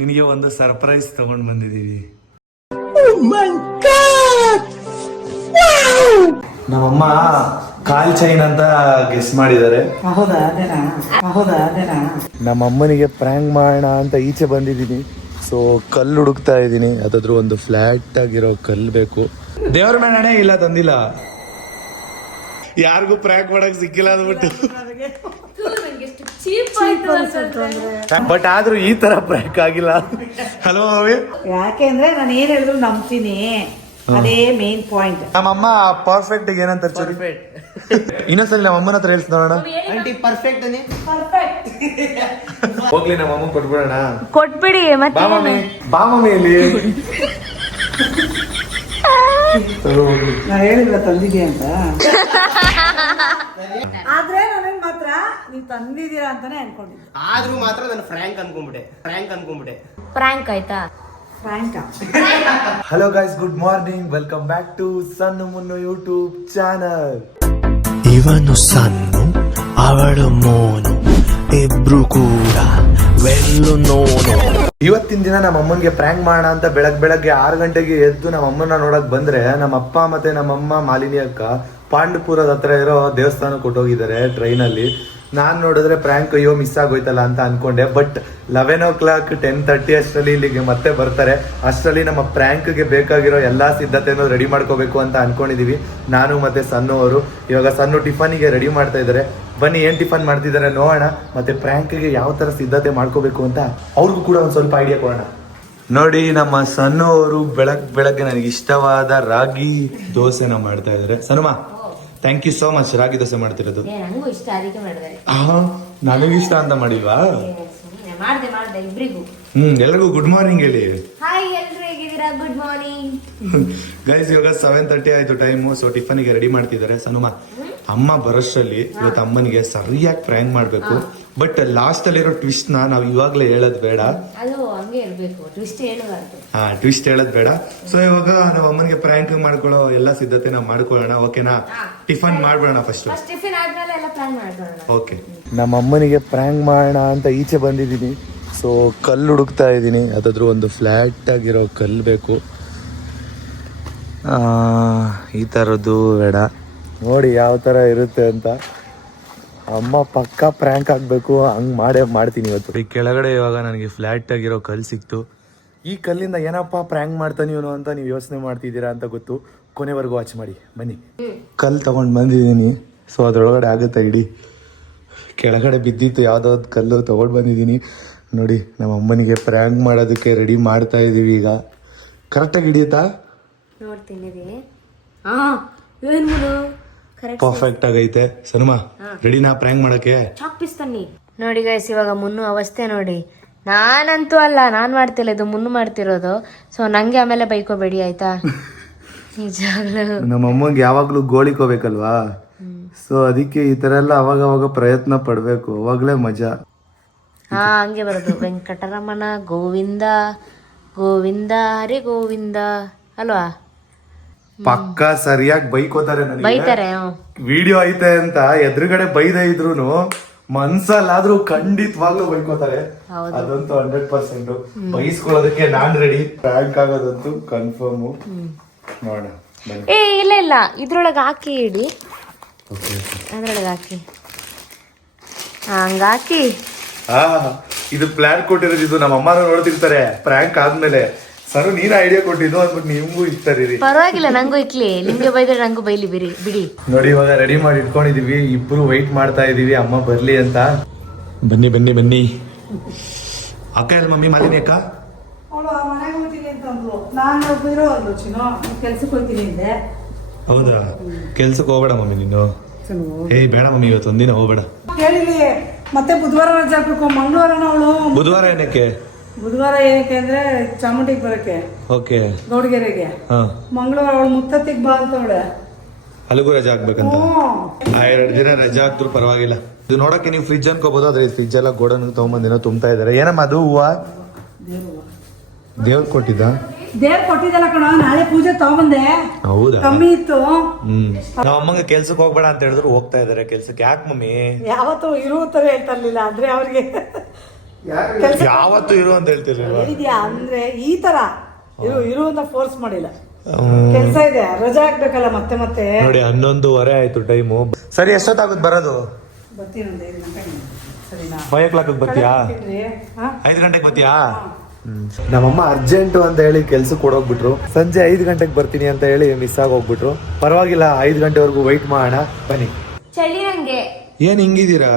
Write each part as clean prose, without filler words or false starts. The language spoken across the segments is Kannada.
ನಿನಗೆ ಒಂದು ಸರ್ಪ್ರೈಸ್ ತಗೊಂಡ್ ಬಂದಿದೀವಿ. ನಮ್ಮಮ್ಮ ಕಾಲ್ ಚೈನ್ ಅಂತ ಗೆಸ್ ಮಾಡಿದ್ದಾರೆ. ನಮ್ಮಮ್ಮನಿಗೆ ಪ್ರ್ಯಾಂಕ್ ಮಾಡೋಣ ಅಂತ ಈಚೆ ಬಂದಿದ್ದೀನಿ. ಸೊ ಕಲ್ಲು ಹುಡುಕ್ತಾ ಇದ್ದೀನಿ. ಅದಾದ್ರೂ ಒಂದು ಫ್ಲಾಟ್ ಆಗಿರೋ ಕಲ್ಲು ಬೇಕು. ದೇವ್ರ ಮೇಣೆ ಇಲ್ಲ ತಂದಿಲ್ಲ, ಯಾರಿಗೂ ಪ್ರ್ಯಾಂಕ್ ಮಾಡಕ್ ಸಿಕ್ಕಿಲ್ಲ ಅಂದ್ಬಿಟ್ಟು. ಬಟ್ ಆದ್ರೂ ಈ ತರ ಪ್ರ್ಯಾಂಕ್ ಆಗಿಲ್ಲ. ಹಲೋ ಅವಿ, ಯಾಕೆಂದ್ರೆ ನಾನು ಏನ್ ಹೇಳಿದ್ರು ನಂಬ್ತೀನಿ, ಅದೇ ಮೇನ್ ಪಾಯಿಂಟ್. ನಮ್ಮಮ್ಮ ಪರ್ಫೆಕ್ಟ್ ಏನಂತಾರೆ ಚೂರಿ ಇನ್ನೊಂದ್ಸಲಿ ನಮ್ಮ ಅಮ್ಮನ ಹತ್ರ ಹೇಳ್ಸ್ ನೋಡೋಣ. ಪರ್ಫೆಕ್ಟ್ ಹೋಗ್ಲಿ ನಮ್ಮ ಅಮ್ಮ ಕೊಟ್ಬಿಡೋಣ. ಕೊಟ್ಬಿಡಿ ಮತ್ತೆ. ಬಾ ಮಮ್ಮಿ ಇಲ್ಲಿ. ನಾ ಹೇಳಿಲ್ಲ ತಂದಿದ್ದೆ ಅಂತ, ಆದ್ರೆ ನನಗ್ ಮಾತ್ರ ನೀವ್ ತಂದಿದ್ದೀರಾ ಅಂತಾನೆ ಅನ್ಕೊಂಡಿದ್ದೆ. ಆದ್ರೂ ಮಾತ್ರ ನಾನು ಫ್ರ್ಯಾಂಕ್ ಅನ್ಕೊಂಡ್ಬಿಟ್ಟೆ. ಪ್ರ್ಯಾಂಕ್ ಆಯ್ತಾ? Hello guys, good morning. Welcome back to Sannu Munnu YouTube channel. ಇವನು ಸನ್ನು, ಅವಳು ಮೋನು, ಇಬ್ರು ಕೂಡ ವೆಲ್ಲು ನೋನು. ಇವತ್ತಿನ ದಿನ ನಮ್ಮ ಅಮ್ಮನ್ಗೆ ಪ್ರ್ಯಾಂಕ್ ಮಾಡೋಣ ಅಂತ ಬೆಳಗ್ಗೆ 6 ಗಂಟೆಗೆ ಎದ್ದು ನಮ್ಮ ಅಮ್ಮನ ನೋಡಕ್ ಬಂದ್ರೆ, ನಮ್ಮ ಅಪ್ಪ ಮತ್ತೆ ನಮ್ಮಮ್ಮ ಮಾಲಿನಿ ಅಕ್ಕ ಪಾಂಡುಪುರದ ಹತ್ರ ಇರೋ ದೇವಸ್ಥಾನ ಕೊಟ್ಟೋಗಿದ್ದಾರೆ ಟ್ರೈನ್ ಅಲ್ಲಿ. ನಾನ್ ನೋಡಿದ್ರೆ ಪ್ರ್ಯಾಂಕ್ ಅಯ್ಯೋ ಮಿಸ್ ಆಗೋಯ್ತಲ್ಲ ಅಂತ ಅನ್ಕೊಂಡೆ. ಬಟ್ 11 o'clock 10:30 ಅಷ್ಟರಲ್ಲಿ ಇಲ್ಲಿಗೆ ಮತ್ತೆ ಬರ್ತಾರೆ. ಅಷ್ಟರಲ್ಲಿ ನಮ್ಮ ಪ್ರ್ಯಾಂಕ್ಗೆ ಬೇಕಾಗಿರೋ ಎಲ್ಲಾ ಸಿದ್ಧತೆನೂ ರೆಡಿ ಮಾಡ್ಕೋಬೇಕು ಅಂತ ಅನ್ಕೊಂಡಿದೀವಿ, ನಾನು ಮತ್ತೆ ಸನ್ನು ಅವರು. ಇವಾಗ ಸನ್ನು ಟಿಫನ್ಗೆ ರೆಡಿ ಮಾಡ್ತಾ ಇದ್ದಾರೆ. ಬನ್ನಿ ಏನ್ ಟಿಫನ್ ಮಾಡ್ತಿದ್ದಾರೆ ನೋಡೋಣ, ಮತ್ತೆ ಪ್ರ್ಯಾಂಕ್ಗೆ ಯಾವ ತರ ಸಿದ್ಧತೆ ಮಾಡ್ಕೋಬೇಕು ಅಂತ ಅವ್ರಿಗೂ ಕೂಡ ಒಂದ್ ಸ್ವಲ್ಪ ಐಡಿಯಾ ಕೊಡೋಣ. ನೋಡಿ, ನಮ್ಮ ಸನ್ನು ಅವರು ಬೆಳಗ್ಗೆ ನನಗೆ ಇಷ್ಟವಾದ ರಾಗಿ ದೋಸೆನ ಮಾಡ್ತಾ ಇದ್ದಾರೆ. ಸನುಮಾ, ಥ್ಯಾಂಕ್ ಯು ಸೋ ಮಚ್. ರಾಗಿ ದೋಸೆ ಮಾಡ್ತಿರೋದು ನಂಗೂ ಇಷ್ಟ, ಅದಕ್ಕೆ ಮಾಡಿದೆ. ನನಗಿಷ್ಟ ಅಂತ ಮಾಡಿಲ್ವಾ? ಮಾಡ್ದೆ ಇಬ್ರಿಗೂ. ಎಲ್ಲರಿಗೂ ಗುಡ್ ಮಾರ್ನಿಂಗ್ ಹೇಳಿ. ಹಾಯ್, ಎಲ್ರು ಹೇಗಿದ್ದೀರಾ? Good morning guys. ಇವಾಗ 7:30 ಆಯ್ತು ಟೈಮು. ಸೊ ಟಿಫನ್ಗೆ ರೆಡಿ ಮಾಡ್ತಿದ್ದಾರೆ. ಸನುಮಾ, ಅಮ್ಮ ಬರೋಷ್ಟರಲ್ಲಿ ಇವತ್ತು ಅಮ್ಮನಿಗೆ ಸರಿಯಾಗಿ ಪ್ರ್ಯಾಂಕ್ ಮಾಡ್ಬೇಕು. ಬಟ್ ಲಾಸ್ಟ್ ಅಲ್ಲಿರೋ ಟ್ವಿಸ್ಟ್ ನಾವು ಇವಾಗ್ಲೇ ಹೇಳೋದ್ ಬೇಡ. ಅದು ಹಂಗೆ ಇರ್ಬೇಕು, ಟ್ವಿಸ್ಟ್ ಹೇಳಬಾರ್ದು. ಟ್ವಿಸ್ಟ್ ಹೇಳೋದ್ ಬೇಡ. ಸೊ ಇವಾಗ ನಾವು ಅಮ್ಮನಿಗೆ ಪ್ರ್ಯಾಂಕ್ ಮಾಡ್ಕೊಳ್ಳೋ ಎಲ್ಲಾ ಸಿದ್ಧತೆ ನಾವು ಮಾಡ್ಕೊಳ್ಳೋಣ. ಓಕೆನಾ? Tiffin ಮಾಡ್ಬಿಡೋಣ first. ಟಿಫಿನ್ ಆದ್ಮೇಲೆ ಎಲ್ಲ ಪ್ಲಾನ್ ಮಾಡ್ಕೊಳ್ಳೋಣ. ಓಕೆ. ನಮ್ಮ ಅಮ್ಮನಿಗೆ ಪ್ರ್ಯಾಂಕ್ ಮಾಡೋಣ ಅಂತ ಈಚೆ ಬಂದಿದ್ದೀನಿ. ಸೊ ಕಲ್ಲು ಹುಡುಕ್ತಾ ಇದ್ದೀನಿ. ಅದಾದ್ರೂ ಒಂದು ಫ್ಲಾಟ್ ಆಗಿರೋ ಕಲ್ಲು ಬೇಕು. ಈ ಥರದ್ದು ಬೇಡ. ನೋಡಿ ಯಾವ ಥರ ಇರುತ್ತೆ ಅಂತ. ಅಮ್ಮ ಪಕ್ಕ ಪ್ರ್ಯಾಂಕ್ ಆಗಬೇಕು, ಹಂಗೆ ಮಾಡ್ತೀನಿ ಇವತ್ತು. ಈ ಕೆಳಗಡೆ ಇವಾಗ ನನಗೆ ಫ್ಲಾಟ್ ಆಗಿರೋ ಕಲ್ಲು ಸಿಕ್ತು. ಈ ಕಲ್ಲಿಂದ ಏನಪ್ಪ ಪ್ರ್ಯಾಂಕ್ ಮಾಡ್ತಾನೆ ಇವನು ಅಂತ ನೀವು ಯೋಚನೆ ಮಾಡ್ತಿದ್ದೀರಾ ಅಂತ ಗೊತ್ತು. ಕೊನೆವರೆಗೂ ವಾಚ್ ಮಾಡಿ ಬನ್ನಿ. ಕಲ್ಲು ತಗೊಂಡು ಬಂದಿದ್ದೀನಿ. ಸೊ ಅದ್ರೊಳಗಡೆ ಆಗುತ್ತೆ ಇಡೀ. ಕೆಳಗಡೆ ಬಿದ್ದಿತ್ತು ಯಾವುದಾದ್ರು ಕಲ್ಲು ತಗೊಂಡು ಬಂದಿದ್ದೀನಿ. ನೋಡಿ, ನಮ್ಮ ಅಮ್ಮನಿಗೆ ಪ್ರ್ಯಾಂಕ್ ಮಾಡೋದಕ್ಕೆ ರೆಡಿ ಮಾಡ್ತಾ ಇದ್ದೀವಿ. ಈಗ ಕರೆಕ್ಟಾಗಿ ಹಿಡಿಯುತ್ತಾ? ನೋಡ್ತೀನಿ. ಪರ್ಫೆಕ್ಟ್ ಆಗೈತೆ. ಸನುಮಾ, ರೆಡಿನಾ ಪ್ರ್ಯಾಂಕ್ ಮಾಡಕ್ಕೆ? ಚಾಕ್ ಪೀಸ್ ತನ್ನಿ. ನೋಡಿ ಗೈಸ್, ಇವಾಗ ಮುನ್ನು ಅವಸ್ಥೆ ನೋಡಿ. ನಾನಂತೂ ಅಲ್ಲ, ನಾನ್ ಮಾಡ್ತಿಲ್ಲ, ಇದು ಮುನ್ನು ಮಾಡ್ತಿರೋದು. ಸೊ ನಂಗೆ ಆಮೇಲೆ ಬೈಕೋಬೇಡಿ ಆಯ್ತಾ? ನಿಜಾಗ್ಲೂ ನಮ್ಮ ಅಮ್ಮಂಗೆ ಯಾವಾಗ್ಲೂ ಗೋಳಿಕೋಬೇಕಲ್ವಾ? ಸೊ ಅದಕ್ಕೆ ಈ ತರ ಎಲ್ಲ ಅವಾಗ ಪ್ರಯತ್ನ ಪಡ್ಬೇಕು, ಅವಾಗ್ಲೇ ಮಜಾ. ಹಂಗೆ ಬರೋದು. ವೆಂಕಟರಮಣ ಗೋವಿಂದ ಗೋವಿಂದ ಹರಿ ಗೋವಿಂದ ಅಲ್ವಾ? ಪಕ್ಕ ಸರಿಯಾಗಿ ಬೈಕೋತಾರೆ. ಬೈತಾರೆ. ವಿಡಿಯೋ ಐತೆ ಅಂತ ಎದುರುಗಡೆ ಬೈದೇ ಇದ್ರು ಮನ್ಸಲ್ಲಾದ್ರೂ ಖಂಡಿತವಾಗ್ಲೂ ಬೈಕೋತಾರೆ. ಅದಂತೂ 100%. ಬೈಸ್ಕೊಳ್ಳೋದಕ್ಕೆ ನಾನ್ ರೆಡಿ. ಪ್ರ್ಯಾಂಕ್ ಆಗೋದಂತೂ ಕನ್ಫರ್ಮ್. ನೋಡೋಣ. ಇಲ್ಲ ಇದ್ರೊಳಗೆ ಹಾಕಿ ಇಡಿ. ಅದ್ರೊಳಗೆ ಹಾಕಿ, ಹಂಗಾಕಿ. ಇದು ಪ್ಲಾನ್ ಕೊಟ್ಟಿರೋದು. ಇದು ನಮ್ಮ ಅಮ್ಮನ ನೋಡ್ತಿರ್ತಾರೆ ಪ್ರ್ಯಾಂಕ್ ಆದ್ಮೇಲೆ. ಸರ್, ನೀನ್ ಐಡಿಯಾ ಕೊಟ್ಟಿದ್ದು ಅಂದ್ಬಿಟ್ಟು ನಿಮ್ಗೂ ಇರ್ತಾರೀ. ಪರವಾಗಿಲ್ಲ, ನಂಗೂ ಇಕ್ಲಿ. ನಿಮ್ಗೆ ಬೈದ್ರೆ ನಂಗೂ ಬೈಲಿ ಬಿಡಿ. ನೋಡಿ, ಇವಾಗ ರೆಡಿ ಮಾಡಿ ಇಟ್ಕೊಂಡಿದೀವಿ. ಇಬ್ರು ವೈಟ್ ಮಾಡ್ತಾ ಇದೀವಿ ಅಮ್ಮ ಬರ್ಲಿ ಅಂತ. ಬನ್ನಿ. ಅಕ್ಕ ಎಲ್ಲ ಮಮ್ಮಿ ಮಾಲಿನಿ ಅಕ್ಕ? ಮನೆಗೆ ಹೋಗ್ತೀನಿ ಅಂತಂದ್ರು. ನಾನು ಇರೋವಲ್ಲ ಚಿನ್ನೋ, ಕೆಲ್ಸಕ್ಕೆ ಹೋಗ್ತೀನಿ ಅಂದೆ. ಹೌದಾ? ಕೆಲ್ಸಕ್ಕೆ ಹೋಗ್ಬೇಡ ಮಮ್ಮಿ ನೀನು. ಬೇಡ ಮಮ್ಮಿ, ಇವತ್ತು ಒಂದಿನ ಹೋಗ್ಬೇಡ. ಕೇಳಿಲಿ, ಮತ್ತೆ ಬುಧವಾರ ರಜೆ ಹಾಕ್ಬೇಕು. ಮಂಗಳವಾರನ ಅವಳು. ಬುಧವಾರ ಏನಕ್ಕೆ? ಬುಧವಾರ ಏನಕ್ಕೆ ಅಂದ್ರೆ ಚಾಮುಂಡಿಗೆ ಬರಕ್ಕೆ. ಓಕೆ. ಗೌಡಗೆರೆಗೆ. ಮಂಗಳವಾರ ಅವಳು ಮುತ್ತತ್ತಿಗೆ ಬಾ ಅಂತವಳೆ. ಅಲ್ಲಿಗೂ ರಜೆ ಹಾಕ್ಬೇಕಂತ. 2 ದಿನ ರಜೆ ಹಾಕ್ದ್ರು ಪರವಾಗಿಲ್ಲ. ಇದು ನೋಡಕ್ಕೆ ನೀವು ಫ್ರಿಜ್ ಅನ್ಕೋಬಹುದು. ಆದ್ರೆ ಫ್ರಿಜ್ ಎಲ್ಲ ಗೋಡನ್ ತಗೊಂಬಂದಿನ ತುಂಬ್ತಾ ಇದಾರೆ. ಏನಮ್ಮ ಅದು ಹೂವ? ದೇವ್ರು ಕೊಟ್ಟಿದ್ದ? ದೇವ್ರು ಕೊಟ್ಟಿದ್ದಲ್ಲ ಕಣ, ನಾಳೆ ಪೂಜೆ ತಗೊಂಬಂದೆ. ಹೌದಾ? ಕಮ್ಮಿ ಇತ್ತು. ನಾವ್ ಅಮ್ಮಂಗೆ ಕೆಲ್ಸಕ್ಕೆ ಹೋಗ್ಬೇಡ ಅಂತ ಹೇಳಿದ್ರು ಹೋಗ್ತಾ ಇದಾರೆ ಕೆಲ್ಸಕ್ಕೆ. ಯಾಕೆ ಮಮ್ಮಿ? ಯಾವತ್ತು ಇರೋ ತರ ಹೇಳ್ತಾ ಇರ್ಲಿಲ್ಲ. ಆದ್ರೆ ಅವ್ರಿಗೆ ಕೆಲಸ ಯಾವತ್ತು ಇರು ಅಂತ ಹೇಳ್ತಿರ್ಲಿಲ್ವಾ? ಹೇಳಿದ್ಯಾ ಅಂದ್ರೆ ಈ ತರ ಇರು ಅಂತ ಫೋರ್ಸ್ ಮಾಡಿಲ್ಲ. ಕೆಲಸ ಇದೆ, ರಜಾ ಹಾಕ್ಬೇಕಲ್ಲ ಮತ್ತೆ ಮತ್ತೆ. ನೋಡಿ 11:15 ಆಯ್ತು ಟೈಮು. ಸರಿ, ಎಷ್ಟೊತ್ತಾಗುತ್ತೆ ಬರೋದು? ಬರ್ತೀನಿ ಒಂದು 5 ಗಂಟೆಗೆ. ಸರಿನಾ? 5 o'clock ಬರ್ತೀಯಾ? ಹಾ? 5 ಗಂಟೆಗೆ ಬರ್ತೀಯಾ? ನಮ್ಮಮ್ಮ ಅರ್ಜೆಂಟು ಅಂತ ಹೇಳಿ ಕೆಲ್ಸಕ್ಕೆ ಕೊಡೋಗ್ಬಿಟ್ರು. ಸಂಜೆ 5 ಗಂಟೆಗೆ ಬರ್ತೀನಿ ಅಂತ ಹೇಳಿ ಮಿಸ್ ಆಗೋಗ್ಬಿಟ್ರು. ಪರವಾಗಿಲ್ಲ, 5 ಗಂಟೆವರೆಗೂ ವೆಯ್ಟ್ ಮಾಡೋಣ, ಬನ್ನಿ. ಚಳಿ ನಂಗೆ, ಏನ್ ಹಿಂಗಿದ್ದೀರಾ?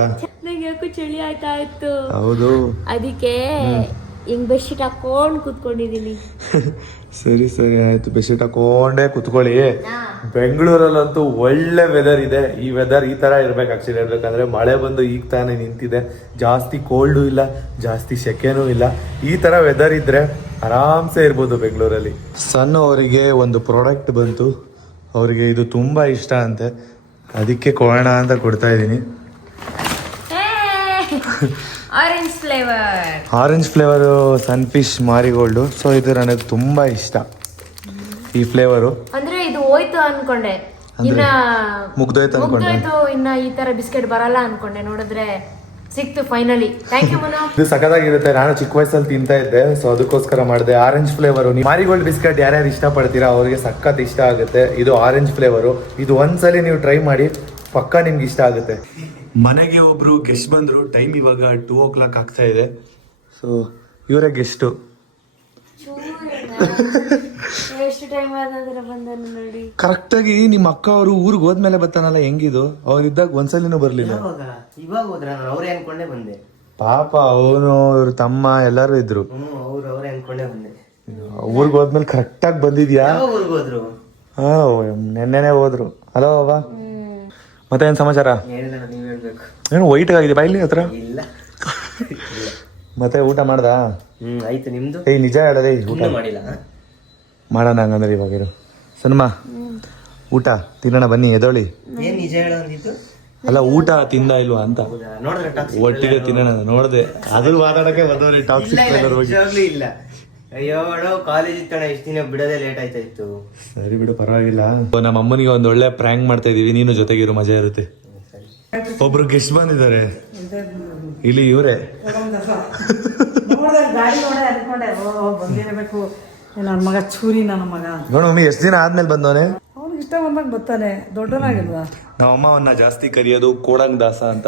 ನಂಗೆ ಯಾಕೋ ಚಳಿ ಆಯ್ತಾ ಇತ್ತು, ಹೌದು, ಅದಕ್ಕೆ ಹಿಂಗ್ ಬೆಡ್ಶೀಟ್ ಹಾಕೊಂಡ್ ಕೂತ್ಕೊಂಡಿದೀನಿ. ಸರಿ ಸರಿ ಆಯ್ತು, ಬೆಡ್ಶೀಟ್ ಹಾಕೊಂಡೇ ಕುತ್ಕೊಳ್ಳಿ. ಬೆಂಗಳೂರಲ್ಲಂತೂ ಒಳ್ಳೆ ವೆದರ್ ಇದೆ. ಈ ವೆದರ್ ಈ ತರ ಇರ್ಬೇಕು ಆಕ್ಚುಲಿ ಹೇಳ್ಬೇಕಂದ್ರೆ. ಮಳೆ ಬಂದು ಈಗ ತಾನೇ ನಿಂತಿದೆ. ಜಾಸ್ತಿ ಕೋಲ್ಡು ಇಲ್ಲ, ಜಾಸ್ತಿ ಸೆಕೆನೂ ಇಲ್ಲ. ಈ ತರ ವೆದರ್ ಇದ್ರೆ ಆರಾಮ್ಸೆ ಇರ್ಬೋದು ಬೆಂಗಳೂರಲ್ಲಿ. ಸಣ್ಣ ಅವರಿಗೆ ಒಂದು ಪ್ರಾಡಕ್ಟ್ ಬಂತು, ಅವರಿಗೆ ಇದು ತುಂಬಾ ಇಷ್ಟ ಅಂತೆ, ಅದಕ್ಕೆ ಕೊಡೋಣ ಅಂತ ಕೊಡ್ತಾ ಇದ್ದೀನಿ. Orange flavour, orange flavour Sunfeast Marigold. So ಇದು ನನಗೆ ತುಂಬಾ ಇಷ್ಟ ಈ ಫ್ಲೇವರು. ಅಂದ್ರೆ ಇದು ಹೋಯ್ತು ಅನ್ಕೊಂಡೆ, ಇನ್ನ ಮುಗ್ದೋಯ್ತು ಅನ್ಕೊಂಡೆ. ಇನ್ನ ಈ ತರ ಬಿಸ್ಕೆಟ್ ಬರಲ್ಲ ಅನ್ಕೊಂಡೆ, ನೋಡಿದ್ರೆ ಸಿಕ್ತು ಫೈನಲಿ. Thank you Manu. ಇದು ಸಖತ್ತಾಗಿರುತ್ತೆ. ನಾನು ಚಿಕ್ಕ ವಯಸ್ಸಲ್ಲಿ ತಿಂತಾ ಇದ್ದೆ, ಸೊ ಅದಕ್ಕೋಸ್ಕರ ಮಾಡಿದೆ. Orange flavour. ಮಾರಿಗೋಲ್ಡ್ ಬಿಸ್ಕೆಟ್ ಯಾರ್ಯಾರು ಇಷ್ಟಪಡ್ತೀರಾ ಅವ್ರಿಗೆ ಸಖತ್ ಇಷ್ಟ ಆಗುತ್ತೆ. ಇದು ಆರೆಂಜ್ ಫ್ಲೇವರು. ಇದು ಒಂದ್ಸಲಿ ನೀವು ಟ್ರೈ ಮಾಡಿ, ಪಕ್ಕ ನಿಮ್ಗೆ ಇಷ್ಟ ಆಗುತ್ತೆ. ಮನೆಗೆ ಒಬ್ರು ಗೆಸ್ಟ್ ಬಂದ್ರು. ಟೈಮ್ ಇವಾಗ 2 o'clock ಆಗ್ತಾ ಇದೆ. ಸೊ ಇವರೇ ಗೆಸ್ಟು. ಎಷ್ಟು ಟೈಮ್ ಆದ್ರೆ ಬಂದನು ನೋಡಿ. ಕರೆಕ್ಟಾಗಿ ನಿಮ್ಮ ಅಕ್ಕ ಅವರು ಊರಿಗೆ ಹೋದ್ಮೇಲೆ ಬರ್ತಾನಲ್ಲ, ಹೆಂಗಿದು? ಅವ್ರಿದ್ದಾಗ ಒಂದ್ಸಲಿನೂ ಬರ್ಲಿಲ್ಲ. ಇವಾಗ ಹೋದ್ರ ನಾನು ಅವ್ರೇ ಅನ್ಕೊಂಡೇ ಬಂದೆ. ಪಾಪ ಅವನು, ಇವ್ರ ತಮ್ಮ ಎಲ್ಲರೂ ಇದ್ರು. ಅವ್ರೇ ಅನ್ಕೊಂಡೇ ಬಂದೆ. ಊರಿಗೆ ಹೋದ್ಮೇಲೆ ಕರೆಕ್ಟಾಗಿ ಬಂದಿದ್ಯಾ? ಊರಿಗೆ ಹೋದ್ರು. ಹಾ, ನೆನ್ನೆನೆ ಹೋದ್ರು. ಹಲೋ ಬಾಬಾ, ಮತ್ತೆ ಏನ್ ಸಮಾಚಾರ? ಏನಿಲ್ಲ, ನೀವ್ ಹೇಳ್ಬೇಕು. ಏನು ವೈಟ್ ಆಗಿದೆ ಬಾಯ್ಲಿ ಹತ್ರ? ಇಲ್ಲ. ಮತ್ತೆ ಊಟ ಮಾಡ್ದ? ಆಯ್ತು, ನಿಮ್ದು? ಏಯ್ ನಿಜ ಹೇಳದೆ, ಊಟ ಮಾಡಿಲ್ಲ. ಮಾಡೋಣ ಹಂಗಂದ್ರೆ ಇವಾಗ ಇರು. ಸನ್ಮಾ, ಊಟ ತಿನ್ನೋಣ ಬನ್ನಿ, ಎದೋಳಿ. ಏನ್ ನಿಜ ಹೇಳೋ ಅಂದಿತ್ತು? ಅಲ್ಲ, ಊಟ ತಿಂದ ಇಲ್ವಾ ಅಂತ. ನೋಡಿದ್ರೆ ಒಟ್ಟಿಗೆ ತಿನ್ನೋಣ. ನೋಡ್ದೆ, ಅದ್ರ ಮಾತಾಡಕ್ಕೆ ಬಂದವ್ರಿ ಟಾಕ್ಸಿಕ್ ಇಲ್ಲ. ಅಯ್ಯೋ ಕಾಲೇಜ್ ಇತ್ತಣ, ಇಷ್ಟ ದಿನ ಬಿಡೋದೇ ಲೇಟ್ ಆಯ್ತಾ ಇತ್ತು. ಸರಿ ಬಿಡು, ಪರವಾಗಿಲ್ಲ. ನಮ್ಮ ಅಮ್ಮನಿಗೆ ಒಂದ್ ಒಳ್ಳೆ ಪ್ರ್ಯಾಂಕ್ ಮಾಡ್ತಾ ಇದೀವಿ, ನೀನು ಜೊತೆಗಿರು, ಮಜಾ ಇರುತ್ತೆ. ಒಬ್ರು ಗೆಸ್ಟ್ ಬಂದಿದ್ದಾರೆ ಇಲ್ಲಿ, ಇವರೇ. ಗಾಡಿ ನೋಡೆ ಅನ್ಕೊಂಡೆ, ಬಂದಿರಬೇಕು ನನ್ನ ಮಗ ಚೂರಿ. ನನ್ನ ಮಗ ನೋಡು ಮಮ್ಮಿ, ಎಷ್ಟ್ ದಿನ ಆದ್ಮೇಲೆ ಬಂದವನೆ. ಅವ್ನಿಗೆ ಇಷ್ಟ ಬಂದಾಗ ಬರ್ತಾನೆ, ದೊಡ್ಡನಾಗಿಲ್ವಾ? ನಮ್ಮಮ್ಮ ಅವನ್ನ ಜಾಸ್ತಿ ಕರಿಯೋದು ಕೋಡಂಗ್ ದಾಸ ಅಂತ.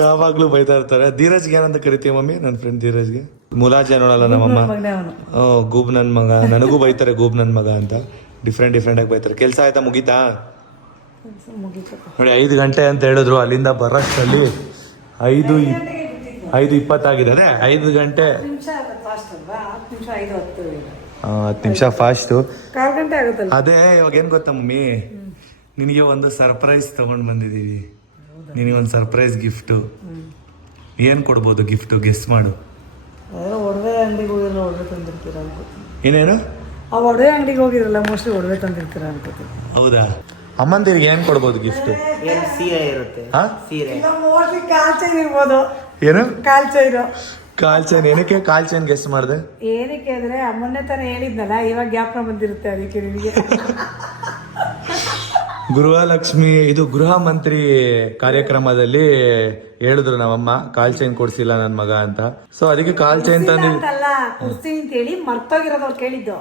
ಯಾವಾಗ್ಲೂ ಬೈತಾ ಇರ್ತಾರೆ. ಧೀರಜ್ಗೆ ಏನಂತ ಕರಿತೀವಿ ಮಮ್ಮಿ? ನನ್ನ ಫ್ರೆಂಡ್ ಧೀರಜ್ಗೆ. ಮುಲಾಜೆ ನೋಡಲ್ಲ ನಮ್ಮಮ್ಮ. ಗೂಬ್ ನನ್ ಮಗ. ನನಗೂ ಬೈತಾರೆ ಗೂಬ್ ನನ್ ಮಗ ಅಂತ. ಡಿಫ್ರೆಂಟ್ ಆಗಿ ಬೈತಾರೆ. ಕೆಲ್ಸ ಆಯ್ತಾ, ಮುಗೀತಾ? ನೋಡಿ 5 ಗಂಟೆ ಅಂತ ಹೇಳಿದ್ರು. ಅಲ್ಲಿಂದ ಬರೋಷ್ಟಲ್ಲಿ 5:20 ಆಗಿದೆ. ಅದೇ 5 ಗಂಟೆ 10 ನಿಮಿಷ ಫಾಸ್ಟು. 4 ಗಂಟೆ ಆಗುತ್ತಲ್ಲ. ಅದೇ ಇವಾಗ ಏನ್ ಗೊತ್ತಾ ಮಮ್ಮಿ, ನಿನಗೆ ಒಂದು ಸರ್ಪ್ರೈಸ್ ತಗೊಂಡ್ ಬಂದಿದೀವಿ. ನಿನಗೆ ಒಂದು ಸರ್ಪ್ರೈಸ್ ಗಿಫ್ಟ್. ಏನ್ ಕೊಡ್ಬೋದು ಗಿಫ್ಟ್? ಗೆಸ್ ಮಾಡು. ಒಡವೆ ಅಂಗಡಿಗೆ ಹೋಗಿರಲ್ಲ, ಒಡವೆ ತಂದಿರ್ತೀರ ಅನ್ಕೋತೀನಿ. ಏನೇನು? ಆ ಒಡವೆ ಅಂಗಡಿಗೆ ಹೋಗಿರಲ್ಲ, ಮೋಸ್ಟ್ಲಿ ಒಡವೆ ತಂದಿರ್ತೀರ ಅನ್ಕೋತೀನಿ. ಹೌದಾ? ಅಮ್ಮಂದಿರಿಗೆ ಏನ್ ಕೊಡ್ಬೋದು ಗಿಫ್ಟ್? ಏನ್ ಸೀರೆ ಇರುತ್ತೆ? ಸೀರೆ. ಮೋಸ್ಟ್ಲಿ ಕಾಲ್ ಚೈನ್ ಇರ್ಬೋದು. ಏನು? ಕಾಲ್ ಚೈನು. ಕಾಲ್ ಚೈನ್. ಏನಕ್ಕೆ ಕಾಲ್ ಚೈನ್ ಗೆಸ್ ಮಾಡಿದೆ? ಏನಕ್ಕೆ ಅಂದ್ರೆ ಅಮ್ಮನ್ನೇ ತಾನೇ ಹೇಳಿದ್ನಲ್ಲ, ಇವಾಗ ಜ್ಞಾಪನ ಬಂದಿರುತ್ತೆ ಅದಕ್ಕೆ ನಿಮಗೆ. ಗೃಹಲಕ್ಷ್ಮಿ, ಇದು ಗೃಹ ಮಂತ್ರಿ ಕಾರ್ಯಕ್ರಮದಲ್ಲಿ ಹೇಳಿದ್ರು ನಮ್ಮಮ್ಮ, ಕಾಲ್ ಚೈನ್ ಕೊಡ್ಸಿಲ್ಲ ನನ್ ಮಗ ಅಂತ. ಸೊ ಅದಕ್ಕೆ ಕಾಲ್ ಚೈನ್ ತಂದಿ. ಕುರ್ಸಿ ಅಂತ ಹೇಳಿ ಮರ್ತೋಗಿರೋದು ಅವ್ರು ಕೇಳಿದ್ದು.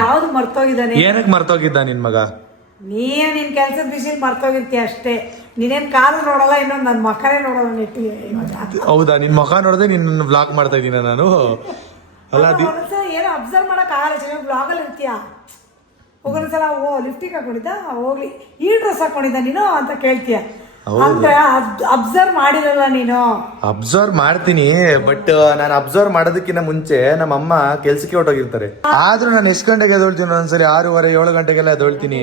ಯಾವ್ದು ಮರ್ತೋಗಿದ್ದಾನೆ? ಏನಕ್ಕೆ ಮರ್ತೋಗಿದ್ದ ನಿನ್ ಮಗ? ನಿನ್ ಕೆಲ್ಸದ ಬಿಸಿಲ್ ಮರ್ತೋಗಿರ್ತೀಯ ಅಷ್ಟೇ. ನೀನೇನ್ ಕಾಲು ನೋಡಲ್ಲ, ಇನ್ನೊಂದು ನನ್ನ ಮಕ್ಕಳೇ ನೋಡೋಲ್ಲ ನೆಟ್ಟಿಗೆ. ಹೌದಾ? ನಿನ್ ಮಗ ನೋಡದೆ ನಿನ್ನ ಬ್ಲಾಕ್ ಮಾಡ್ತಾ ಇದೀನ ನಾನು? ಅಲ್ಲ, ಏನೋ ಅಬ್ಸರ್ವ್ ಮಾಡಕ್ ಆಗಲ್ಲ. ಚೆನ್ನಾಗಿ ಬ್ಲಾಗ್ ಅಲ್ಲಿ ಇರ್ತೀಯ. ಹೋಗೋದ್ಸಲ ಲಿಫ್ಟಿಗೆ ಹಾಕೊಂಡಿದ್ದ, ಹೋಗ್ಲಿ ಈ ಡ್ರೆಸ್ ಹಾಕೊಂಡಿದ್ದ ನೀನು ಅಂತ ಕೇಳ್ತೀಯ. ಅಂದ್ರೆ ಅಬ್ಸರ್ವ್ ಮಾಡಿರಲ್ಲ ನೀನು. ಅಬ್ಸರ್ವ್ ಮಾಡ್ತೀನಿ, ಬಟ್ ನಾನು ಅಬ್ಸರ್ವ್ ಮಾಡೋದಕ್ಕಿಂತ ಮುಂಚೆ ನಮ್ಮ ಅಮ್ಮ ಕೆಲ್ಸಕ್ಕೆ ಹೊರಟೋಗಿರ್ತಾರೆ. ಆದ್ರೂ ನಾನು ಎಷ್ಟು ಗಂಟೆಗೆ ಎದೊಳ್ತೀನಿ? ಒಂದ್ಸಲಿ 6:30, 7 ಗಂಟೆಗೆಲ್ಲ ಎದೊಳ್ತೀನಿ.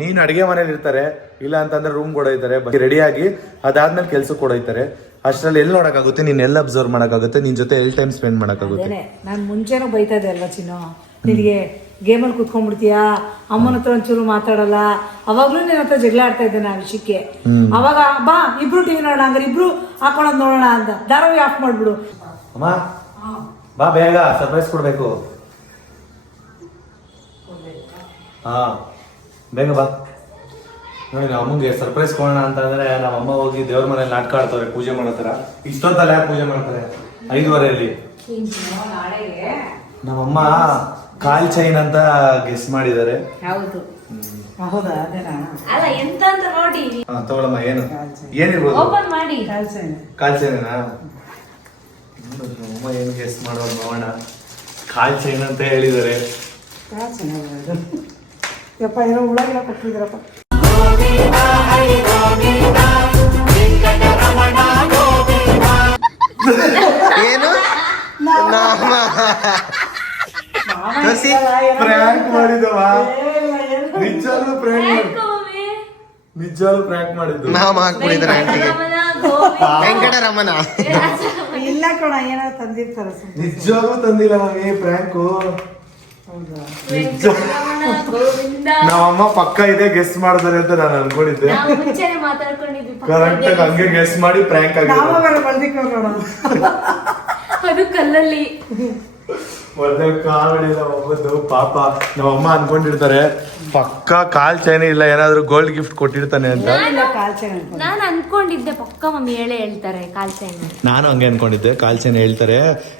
ನೀನು ಅಡಿಗೆ ಮನೇಲಿ ಇರ್ತಾರೆ, ಇಲ್ಲ ಅಂತಂದ್ರೆ ರೂಮ್ ಕೊಡೋಯ್ತಾರೆ, ರೆಡಿ ಆಗಿ ಅದಾದ್ಮೇಲೆ ಕೆಲ್ಸಕ್ಕೆ ಕೊಡೋಯ್ತಾರೆ. ಅಷ್ಟ್ರಲ್ಲಿ ಎಲ್ಲಿ ನೋಡಕ್ಕಾಗುತ್ತೆ? ನೀನ್ ಎಲ್ಲ ಅಬ್ಸರ್ವ್ ಮಾಡಕ್ಕಾಗುತ್ತೆ? ನಿನ್ ಜೊತೆ ಎಲ್ಲಿ ಟೈಮ್ ಸ್ಪೆಂಡ್ ಮಾಡಕ್ಕಾಗುತ್ತೆ? ನಾನು ಮುಂಚೆನೂ ಬೈತಾ ಇದ್ದೆ ಅಲ್ವಾ ಚಿನ್ನು, ನಿನಗೆ ಗೇಮಲ್ಲಿ ಕುತ್ಕೊಂಡ್ಬಿಡ್ತೀಯಾ, ಅಮ್ಮನ ಹತ್ರ ಒಂಚೂರು ಮಾತಾಡಲ್ಲ. ಅವಾಗ್ಲೂ ನಿನ್ನ ಹತ್ರ ಜಗಳ ಆಡ್ತಾ ಇದ್ದೆ ಆ ವಿಷಯಕ್ಕೆ. ಅವಾಗ ಬಾ ಇಬ್ರು ಟಿವಿ ನೋಡೋಣ, ಹಂಗಾರೆ ಇಬ್ರು ಹಾಕೊಳೋದ್ ನೋಡೋಣ ಅಂತ ಧಾರಾವಾಹಿ ಆಫ್ ಮಾಡ್ಬಿಡು. ಅಮ್ಮ ಬಾ, ಬೇಗ ಸರ್ಪ್ರೈಸ್ ಕೊಡ್ಬೇಕು. ಹಾ ಬೇಗ ಬಾ. ನೋಡಿ ನಮ್ಮ ಅಮ್ಮಗೆ ಸರ್ಪ್ರೈಸ್ ಕೊಡೋಣ ಅಂತಂದ್ರೆ ನಮ್ಮ ಅಮ್ಮ ಹೋಗಿ ದೇವ್ರ ಮನೇಲಿ ನಾಟಕ ಆಡ್ತಾರೆ ಪೂಜೆ ಮಾಡತ್ತಾರ. ಇಷ್ಟೊತ್ತಲ್ಲ ಯಾಕೆ ಪೂಜೆ ಮಾಡ್ತಾರೆ? 5:30 ನಮ್ಮಮ್ಮ ಕಾಲ್ ಚೈನ್ ಅಂತ ಗೆಸ್ ಮಾಡಿದ್ದಾರೆ. ಹೌದು ಹೌದಾ? ಅದೇನಾ? ಅಲ್ಲ ಎಂತ ಅಂತ ನೋಡಿ ತಗೊಳಮ್ಮ. ಏನಿರ್ಬೋದು? ಓಪನ್ ಮಾಡಿ. ಕಾಲ್ ಚೈನಾ? ಅಮ್ಮ ಏನು ಗೆಸ್ ಮಾಡೋದು ನೋಡೋಣ. ಕಾಲ್ ಚೈನ್ ಅಂತ ಹೇಳಿದ್ದಾರೆ. ಯಪ್ಪ ಏನೋ ಹುಳಗಿಲ್ಲ ಕೊಟ್ಟಿದ್ರಪ್ಪ. ಏನು ಪ್ರ್ಯಾಂಕ್ ಮಾಡಿದವ. ನಿಜಾಲು ಪ್ರ್ಯಾಂಕ್ ಮಾಡಿದ್ದು. ನಾಮ ಹಾಕ್ಬಿಟ್ಟಿದ್ರೆ ಆಂಟಿಗೆ ವೆಂಕಟರಮಣ. ಇಲ್ಲ ಕಣ ಏನಾದ್ರು ತಂದಿರ್ತಾರ. ನಿಜವಾಗ್ಲೂ ತಂದಿಲ್ಲ ಮಮ್ಮಿ ಪ್ರ್ಯಾಂಕು. ನಮ್ಮಮ್ಮ ಪಕ್ಕ ಇದೆ ಗೆಸ್ ಮಾಡ್ತಾರೆ ಅಂತ ನಾನು ಅನ್ಕೊಂಡಿದ್ದೆ. ಕರೆಕ್ಟ್ ಆಗಿ ಹಂಗೆ ಗೆಸ್ ಮಾಡಿ ಪ್ರ್ಯಾಂಕ್ ಆಗಿದೆ. ಅದು ಕಲ್ಲಲ್ಲಿ ಒಳ್ಳೆ ಕಾಮಿಡಿ ನಮ್ಮಮ್ಮದ್ದು. ಪಾಪ ನಮ್ಮಮ್ಮ ಅನ್ಕೊಂಡಿರ್ತಾರೆ ಪಕ್ಕ ಕಾಲ್ ಚೈನ್ ಇಲ್ಲ ಏನಾದ್ರು ಗೋಲ್ಡ್ ಗಿಫ್ಟ್ ಕೊಟ್ಟಿರ್ತಾನೆ ಅಂತ. ನಾನು ಅನ್ಕೊಂಡಿದ್ದೆ ಪಕ್ಕ ಮಮ್ಮಿ ಹೇಳ್ತಾರೆ ಕಾಲ್ ಚೈನ್. ನಾನು ಹಂಗೆ ಅನ್ಕೊಂಡಿದ್ದೆ ಕಾಲ್ ಚೈನ್ ಹೇಳ್ತಾರೆ.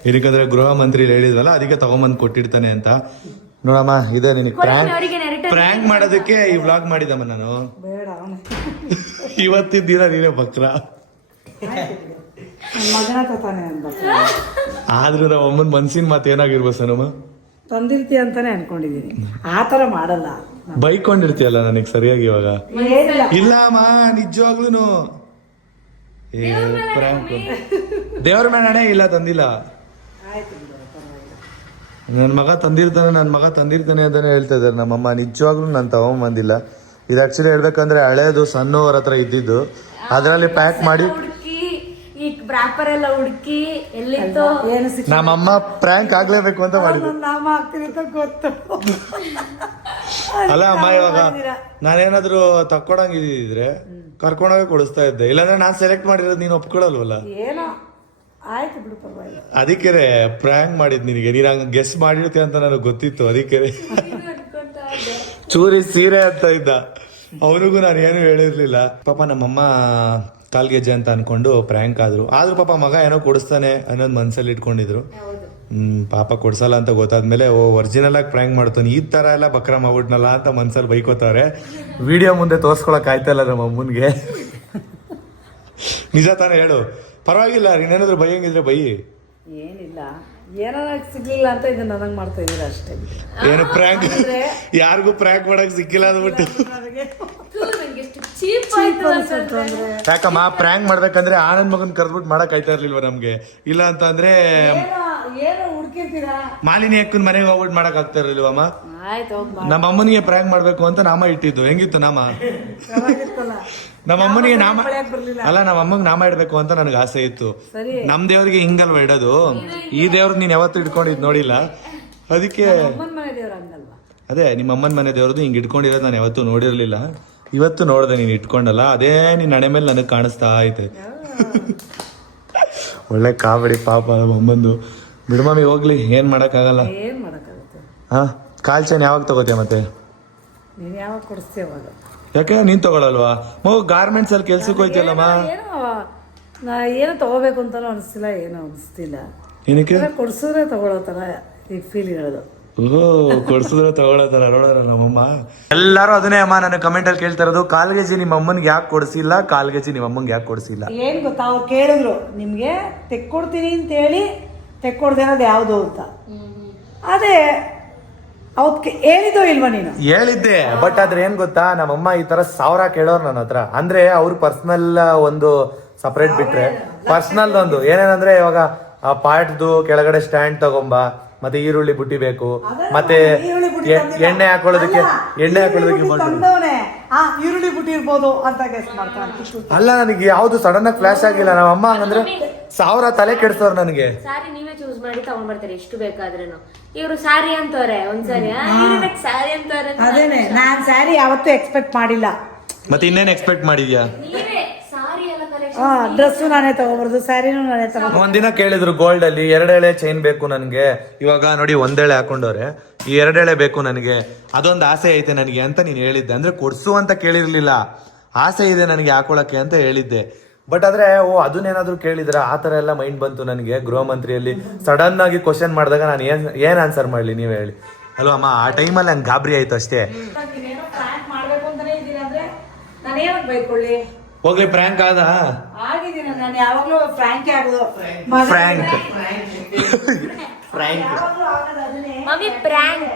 ಇದಕ್ಕಂದ್ರೆ ಗೃಹ ಮಂತ್ರಿ ಹೇಳಿದ್ವಲ್ಲ ಅದಕ್ಕೆ ತಗೊಂಬಂದ್ ಕೊಟ್ಟಿರ್ತಾನೆ ಅಂತ. ನೋಡಮ್ಮ ಇದೆ ನಿನಗೆ ಪ್ರ್ಯಾಂಕ್ ಮಾಡೋದಕ್ಕೆ ಈ ವ್ಲಾಗ್ ಮಾಡಿದಮ್ಮ ನಾನು. ಇವತ್ತಿನ ದಿನ ನೀನೇ ಬಕ್ರ. ಆದ್ರೂ ನಮ್ಮ ಅಮ್ಮನ ಮನ್ಸಿನ ಮಾತು ಏನಾಗಿರ್ಬೋದು ನಮ್ಮ ತಂದಿರ್ತಿ ಅಂತಾನೆ ಅನ್ಕೊಂಡಿದೀನಿ. ಆತರ ಮಾಡಲ್ಲ. ಬೈಕೊಂಡಿರ್ತೀಯಲ್ಲ ನನಗೆ ಸರಿಯಾಗಿ ಇವಾಗ. ಇಲ್ಲ ಅಮ್ಮ ನಿಜವಾಗ್ಲೂನು ಪ್ರ್ಯಾಂಕ್. ದೇವ್ರ ಮೇಣೆ ಇಲ್ಲ ತಂದಿಲ್ಲ. ನನ್ನ ಮಗ ತಂದಿರ್ತಾನೆ ಅಂತಾನೆ ಹೇಳ್ತಾ ಇದಾರೆ ನಮ್ಮಮ್ಮ. ನಿಜವಾಗ್ಲೂ ನಾನು ತಗೊಂಬಂದಿಲ್ಲ. ಇದು ಆಕ್ಚುಲಿ ಹೇಳ್ಬೇಕಂದ್ರೆ ಹಳೇದು ಸಣ್ಣವ್ರ ಹತ್ರ ಇದ್ದಿದ್ದು, ಅದರಲ್ಲಿ ಪ್ಯಾಕ್ ಮಾಡಿ ಬ್ರಾಪರ್ ಎಲ್ಲ ಹುಡುಕಿ ಎಲ್ಲಿತ್ತು. ನಮ್ಮಮ್ಮ ಪ್ರ್ಯಾಂಕ್ ಆಗ್ಲೇಬೇಕು ಅಂತ ಮಾಡಿದ್ರು. ಅಲ್ಲ ಅಮ್ಮ ಇವಾಗ ನಾನೇನಾದ್ರು ತಕ್ಕೊಡಂಗಿದ್ರೆ ಕರ್ಕೊಂಡೋಗಿ ಕೊಡಿಸ್ತಾ ಇದ್ದೆ. ಇಲ್ಲಾಂದ್ರೆ ನಾನ್ ಸೆಲೆಕ್ಟ್ ಮಾಡಿರೋದು ನೀನ್ ಒಪ್ಕೊಳಲ್ವಲ್ಲ. ಅದಕ್ಕೆ ಪ್ರ್ಯಾಂಕ್ ಮಾಡಿದ್ ನಿನಗೆ. ನೀನ್ ಹಂಗ ಗೆಸ್ ಮಾಡಿರ್ತೀಯ ಅಂತ ನನಗೆ ಗೊತ್ತಿತ್ತು. ಅದಕ್ಕೆ ಚೂರಿ ಸೀರೆ ಅಂತ ಇದ್ದ. ಅವನಿಗೂ ನಾನು ಏನು ಹೇಳಿರ್ಲಿಲ್ಲ. ಪಾಪ ನಮ್ಮಮ್ಮ ಕಾಲ್ಗೆಜ್ಜೆ ಅಂತ ಅನ್ಕೊಂಡು ಪ್ರ್ಯಾಂಕ್ ಆದ್ರೂ ಪಾಪ ಮಗ ಏನೋ ಕೊಡಿಸ್ತಾನೆ ಅನ್ನೋದು ಮನ್ಸಲ್ಲಿ ಇಟ್ಕೊಂಡಿದ್ರು. ಪಾಪ ಕೊಡ್ಸಲ್ಲ ಅಂತ ಗೊತ್ತಾದ್ಮೇಲೆ ಒರಿಜಿನಲ್ ಆಗಿ ಪ್ರ್ಯಾಂಕ್ ಮಾಡ್ತಾನೆ. ಈ ತರ ಎಲ್ಲ ಬಕ್ರ ಮಾಡ್ಬಿಟ್ನಲ್ಲ ಅಂತ ಮನ್ಸಲ್ಲಿ ಬೈಕೋತಾರೆ. ವಿಡಿಯೋ ಮುಂದೆ ತೋರ್ಸ್ಕೊಳಕ್ ಆಯ್ತಲ್ಲ ನಮ್ಮ ಅಮ್ಮನ್ಗೆ. ನಿಜ ತಾನೇ ಹೇಳು? ಪರವಾಗಿಲ್ಲ, ನೀನೇನಾದ್ರು ಬೈಯಂಗಿದ್ರೆ ಬೈ. ಏನಿಲ್ಲ, ಏನಾರ ಸಿಗ್ಲಿಲ್ಲ ಅಂತ ಇದನ್ನ ನನಗೆ ಮಾಡ್ತಾ ಇದೀರ ಅಷ್ಟೇ. ಏನು ಪ್ರ್ಯಾಂಕ್? ಯಾರಿಗೂ ಪ್ರ್ಯಾಂಕ್ ಮಾಡಕ್ ಸಿಕ್ಕಿಲ್ಲ ಅಂದ್ಬಿಟ್ಟು ಯಾಕಮ್ಮ ಪ್ರ್ಯಾಂಕ್ ಮಾಡ್ಬೇಕಂದ್ರೆ ಆನಂದ್ ಮಗನ್ ಕರ್ದ್ಬಿಟ್ಟು ಮಾಡಕ್ ಆಯ್ತಾ ಇರ್ಲಿಲ್ವ ನಮ್ಗೆ? ಇಲ್ಲ ಅಂತ ಅಂದ್ರೆ ಮಾಲಿನಿ ಅಕ್ಕನ್ ಮನೆಗೆ ಹೋಗ್ಬಿಟ್ಟು ಮಾಡಕ್ ಆಗ್ತಾ ಇರ್ಲಿಲ್ವಮ್ಮ? ನಮ್ಮ ಅಮ್ಮನಿಗೆ ಪ್ರ್ಯಾಂಕ್ ಮಾಡ್ಬೇಕು ಅಂತ ನಾಮ ಇಟ್ಟಿದ್ದು. ಹೆಂಗಿತ್ತು ನಾಮ? ನಮ್ಮ ಅಮ್ಮನಿಗೆ ನಾಮ ಅಲ್ಲ, ನಮ್ಮ ಅಮ್ಮಗ್ ನಾಮ ಇಡ್ಬೇಕು ಅಂತ ನನಗೆ ಆಸೆ ಇತ್ತು. ನಮ್ ದೇವ್ರಿಗೆ ಹಿಂಗಲ್ವ ಇಡೋದು? ಈ ದೇವ್ರ ನೀನ್ ಯಾವತ್ತು ಇಟ್ಕೊಂಡಿದ್ ನೋಡಿಲ್ಲ. ಅದಕ್ಕೆ ಅದೇ ನಿಮ್ಮ ಅಮ್ಮನ ಮನೆ ದೇವ್ರದ್ದು ಹಿಂಗ್ ಇಟ್ಕೊಂಡಿರೋದು ನಾನು ಯಾವತ್ತೂ ನೋಡಿರ್ಲಿಲ್ಲ. ಇವತ್ತು ನೋಡ್ದೆ ನೀನ್ ಇಟ್ಕೊಂಡಲ್ಲ, ಅದೇ ನಿನ್ ಹಣೆ ಮೇಲೆ ನನಗೆ ಕಾಣಿಸ್ತಾ ಐತೆ. ಒಳ್ಳೆ ಕಾಮಿಡಿ ಪಾಪ ನಮ್ಮ ಅಮ್ಮಂದು. ಬಿಡ್ಮಮ್ಮಿ ಹೋಗ್ಲಿ, ಏನ್ ಮಾಡಕ್ ಆಗಲ್ಲ. ಹಾ, ಕಾಲ್ ಚೈನ್ ಯಾವಾಗ ತಗೋತೀಯ ಮತ್ತೆ? ಯಾಕೆ ನೀನ್ ತಗೊಳಲ್ವಾ? ಮಗು ಗಾರ್ಮೆಂಟ್ಸ್ ಅಲ್ಲಿ ಕೆಲ್ಸಕ್ಕೆ ಹೋಯ್ತಿಯಲ್ಲಮ್ಮ. ಏನೋ ತಗೋಬೇಕು ಅಂತಾನು ಅನಿಸ್ತಿಲ್ಲ, ಏನೋ ಅನಿಸ್ತಿಲ್ಲ. ಏನಕ್ಕೆ? ಕೊಡ್ಸಿದ್ರೆ ತಗೊಳ್ಳೋ ತರ ಈಗ ಫೀಲ್ ಇರೋದು. ಕೊಡ್ಸಿದ್ರೆ ತಗೊಳತಾರ ನೋಡೋರ ನಮ್ಮಮ್ಮ. ಎಲ್ಲಾರು ಅದನ್ನೇ ಅಮ್ಮ ನನ್ನ ಕಮೆಂಟ್ ಅಲ್ಲಿ ಕೇಳ್ತಾ ಇರೋದು. ಕಾಲ್ಗೆಜಿ ನಿಮ್ಮ ಅಮ್ಮನ್ಗೆ ಯಾಕೆ ಕೊಡ್ಸಿಲ್ಲ, ಕಾಲ್ಗೆಜಿ ನಿಮ್ಮ ಅಮ್ಮಂಗೆ ಯಾಕೆ ಕೊಡ್ಸಿಲ್ಲ? ಏನ್ ಗೊತ್ತಾ, ಅವ್ರು ಕೇಳಿದ್ರು ನಿಮ್ಗೆ ತೆಕ್ಕೊಡ್ತೀನಿ ಅಂತ ಹೇಳಿ ತೆಕ್ಕೊಡ್ದೆ ಅನ್ನೋದು ಯಾವ್ದು ಅಂತ. ಅದೇ ಅವತ್ಗೆ ಹೇಳಿದೋ ಇಲ್ವಾ ನೀನು? ಹೇಳಿದ್ದೆ, ಬಟ್ ಆದ್ರೆ ಏನ್ ಗೊತ್ತಾ, ನಮ್ಮಮ್ಮ ಈ ತರ 1000 ಕೇಳೋರು ನನ್ನ ಹತ್ರ. ಅಂದ್ರೆ ಅವ್ರು ಪರ್ಸನಲ್ ಒಂದು ಸಪರೇಟ್ ಬಿಟ್ರೆ ಪರ್ಸನಲ್ ಒಂದು ಏನೇನಂದ್ರೆ ಇವಾಗ ಆ ಪಾಟ್ದು ಕೆಳಗಡೆ ಸ್ಟ್ಯಾಂಡ್ ತಗೊಂಬ, ಮತ್ತೆ ಈರುಳ್ಳಿ ಬುಟ್ಟಿ ಬೇಕು, ಮತ್ತೆ ಎಣ್ಣೆ ಹಾಕೊಳ್ಳೋದಕ್ಕೆ ಈರುಳ್ಳಿ ಬುಟ್ಟಿ ಇರ್ಬೋದು ಅಂತ ಗೆಸ್ ಮಾಡ್ತಾನೆ. ಅಲ್ಲ, ನನಗೆ ಯಾವ್ದು ಸಡನ್ ಆಗಿ ಫ್ಲಾಶ್ ಆಗಿಲ್ಲ. ನಮ್ಮ ಅಮ್ಮ ಹಂಗಂದ್ರೆ 1000 ತಲೆ ಕೆಡ್ಸೋರು ನನಗೆ. ಸಾರಿ ನೀವೇ ಚೂಸ್ ಮಾಡಿ ತಗೊಂಡ್ ಬರ್ತಾರೆ ಎಷ್ಟು ಬೇಕಾದ್ರೂ. ಇವ್ರು ಸಾರಿ ಅಂತವ್ರೆ ಒಂದ್ಸಾರಿ, ಸಾರಿ ಅಂತವ್ರೆ. ಅದೇನೆ, ನಾನ್ ಸ್ಯಾರಿ ಯಾವತ್ತೂ ಎಕ್ಸ್ಪೆಕ್ಟ್ ಮಾಡಿಲ್ಲ. ಮತ್ತೆ ಇನ್ನೇನ್ ಎಕ್ಸ್ಪೆಕ್ಟ್ ಮಾಡಿದ್ಯಾ? ನೀವೇ ಸಾರಿ ಎಲ್ಲ ಕಲೆಕ್ಷನ್ ಡ್ರೆಸ್ಸು ನಾನೇ ತಗೋಬಾರ್ದು, ಸ್ಯಾರಿನೂ ನಾನೇ ತಗೋ. ಒಂದಿನ ಕೇಳಿದ್ರು ಗೋಲ್ಡ್ ಅಲ್ಲಿ 2 ಎಳೆ ಚೈನ್ ಬೇಕು ನನ್ಗೆ, ಇವಾಗ ನೋಡಿ 1 ಎಳೆ ಹಾಕೊಂಡವ್ರೆ, ಈ 2 ಎಳೆ ಬೇಕು ನನಗೆ, ಅದೊಂದು ಆಸೆ ಐತೆ ನನಗೆ ಅಂತ ನೀನ್ ಹೇಳಿದ್ದೆ. ಅಂದ್ರೆ ಕೊಡ್ಸು ಅಂತ ಕೇಳಿರ್ಲಿಲ್ಲ, ಆಸೆ ಇದೆ ನನಗೆ ಹಾಕೊಳಕ್ಕೆ ಅಂತ ಹೇಳಿದ್ದೆ. ಬಟ್ ಆದ್ರೆ ಅದನ್ನೇನಾದ್ರು ಕೇಳಿದ್ರೆ ಆ ತರ ಎಲ್ಲ ಮೈಂಡ್ ಬಂತು ನನಗೆ. ಗೃಹ ಮಂತ್ರಿಯಲ್ಲಿ ಸಡನ್ ಆಗಿ ಕ್ವಶನ್ ಮಾಡಿದಾಗ ನಾನು ಏನ್ ಆನ್ಸರ್ ಮಾಡ್ಲಿ ನೀವ್ ಹೇಳಿ ಅಲ್ವಾ ಅಮ್ಮ? ಆ ಟೈಮಲ್ಲಿ ನಂಗೆ ಗಾಬರಿ ಆಯ್ತು ಅಷ್ಟೇ. ಮಾಡ್ಬೇಕು ಅಂತಾನೆ ಇದೀನಿ ಅಂದ್ರೆ ನಾನು ಏನಕ್ಕೆ ಬೈಕೊಳ್ಳಿ? ಹೋಗ್ಲಿ ಪ್ರ್ಯಾಂಕ್ ಆದ ಆಗಿದ್ದೀನಿ ನಾನು, ಯಾವಾಗ್ಲೂ ಫ್ರಾಂಕೇ ಆಗೋದು. ಫ್ರ್ಯಾಂಕ್ ಯಾವಾಗ್ಲೂ ಆಗೋದು ಅದನ್ನೇ. ಮಮ್ಮಿ ಪ್ರ್ಯಾಂಕ್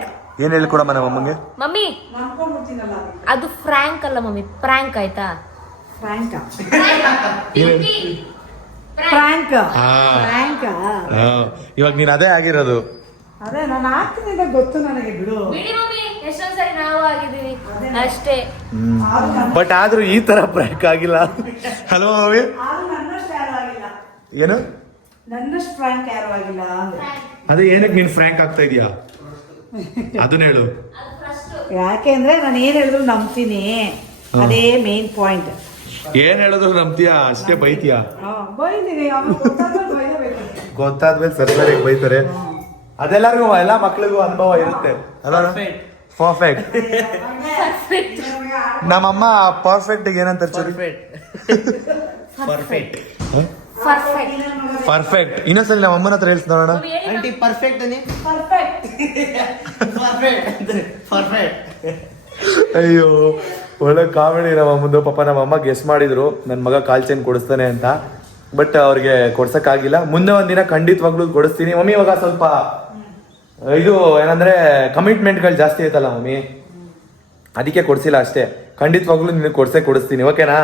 ಏನ್ ಹೇಳ್ಕೊಡಮ್ಮ ನಮ್ಮ ಅಮ್ಮಂಗೆ? ಮಮ್ಮಿ ನಂಬ್ಕೊಂಡ್ಬಿಡ್ತೀನಲ್ಲ ಅದು ಫ್ರ್ಯಾಂಕ್ ಅಲ್ಲ ಮಮ್ಮಿ, ಪ್ರ್ಯಾಂಕ್ ಆಯ್ತಾ? ಫ್ರಾಂಕ್ ಫ್ರಾಂಕ್ ಫ್ರಾಂಕ್ ಇವಾಗ ನೀನ್ ಅದೇ ಆಗಿರೋದು. ಅದೇ ನಾನು ಆಗ್ತೀನಿ ಅಂತ ಗೊತ್ತು ನನಗೆ, ಬಿಡು. ಬಿಡಿ ಮಮ್ಮಿ, ಎಷ್ಟೊಂದ್ ಸರಿ ನಾವು ಆಗಿದ್ದೀವಿ ಅಷ್ಟೇ. ಬಟ್ ಆದ್ರೂ ಈ ತರ ಪ್ರ್ಯಾಂಕ್ ಆಗಿಲ್ಲ ಹಲೋ ಮಮ್ಮಿ. ಆದ್ರೂ ನನ್ನಷ್ಟು ಯಾರು ಆಗಿಲ್ಲ, ಏನು ನನ್ನಷ್ಟು ಫ್ರಾಂಕ್ ಯಾರು ಆಗಿಲ್ಲ ಅಂದ್ರೆ. ಅದೇ ಏನಕ್ಕೆ ನೀನ್ ಫ್ರ್ಯಾಂಕ್ ಆಗ್ತಾ ಇದೀಯಾ ಅದನ್ನ ಹೇಳು. ಯಾಕೆಂದ್ರೆ ನಾನು ಏನ್ ಹೇಳಿದ್ರು ನಂಬ್ತೀನಿ, ಅದೇ ಮೇನ್ ಪಾಯಿಂಟ್. ಏನ್ ಹೇಳಿದ್ರು ನಂಬ್ತೀಯಾ ಅಷ್ಟೇ, ಬೈತೀಯಾ? ಬೈತೀನಿ, ಬೈಲೇಬೇಕು. ಗೊತ್ತಾದ್ಮೇಲೆ ಸರಿಯಾಗಿ ಬೈತಾರೆ. ಅದೆಲ್ಲರಿಗೂ ಎಲ್ಲಾ ಮಕ್ಳಿಗೂ ಅನುಭವ ಇರುತ್ತೆ ಅಲ್ಲ? ಪರ್ಫೆಕ್ಟ್. ನಮ್ಮಮ್ಮ ಪರ್ಫೆಕ್ಟ್ ಏನಂತ ಪರ್ಫೆಕ್ಟ್. ಇನ್ನೊಂದ್ಸಲಿ ನಮ್ಮ ಅಮ್ಮನ ಹತ್ರ ಹೇಳ್ಸ್ ನೋಡೋಣ. ಆಂಟಿ ಪರ್ಫೆಕ್ಟ್ ಅನಿ ಪರ್ಫೆಕ್ಟ್. ಪರ್ಫೆಕ್ಟ್. ಅಯ್ಯೋ ಒಳ್ಳೆ ಕಾಮಿಡಿ ನಮ್ಮ ಅಮ್ಮಂದು. ಪಾಪ ನಮ್ಮ ಅಮ್ಮ ಗೆಸ್ ಮಾಡಿದ್ರು ನನ್ನ ಮಗ ಕಾಲ್ ಚೈನ್ ಕೊಡಿಸ್ತಾನೆ ಅಂತ, ಬಟ್ ಅವ್ರಿಗೆ ಕೊಡ್ಸಕ್ಕಾಗಿಲ್ಲ. ಮುಂದೆ ಒಂದಿನ ಖಂಡಿತವಾಗ್ಲೂ ಕೊಡಿಸ್ತೀನಿ ಮಮ್ಮಿ. ಇವಾಗ ಸ್ವಲ್ಪ ಇದು ಏನಂದ್ರೆ ಕಮಿಟ್ಮೆಂಟ್ಗಳು ಜಾಸ್ತಿ ಐತಲ್ಲ ಮಮ್ಮಿ, ಅದಕ್ಕೆ ಕೊಡ್ಸಿಲ್ಲ ಅಷ್ಟೇ. ಖಂಡಿತವಾಗ್ಲೂ ನಿನಗೆ ಕೊಡಿಸ್ತೀನಿ, ಓಕೆನಾ?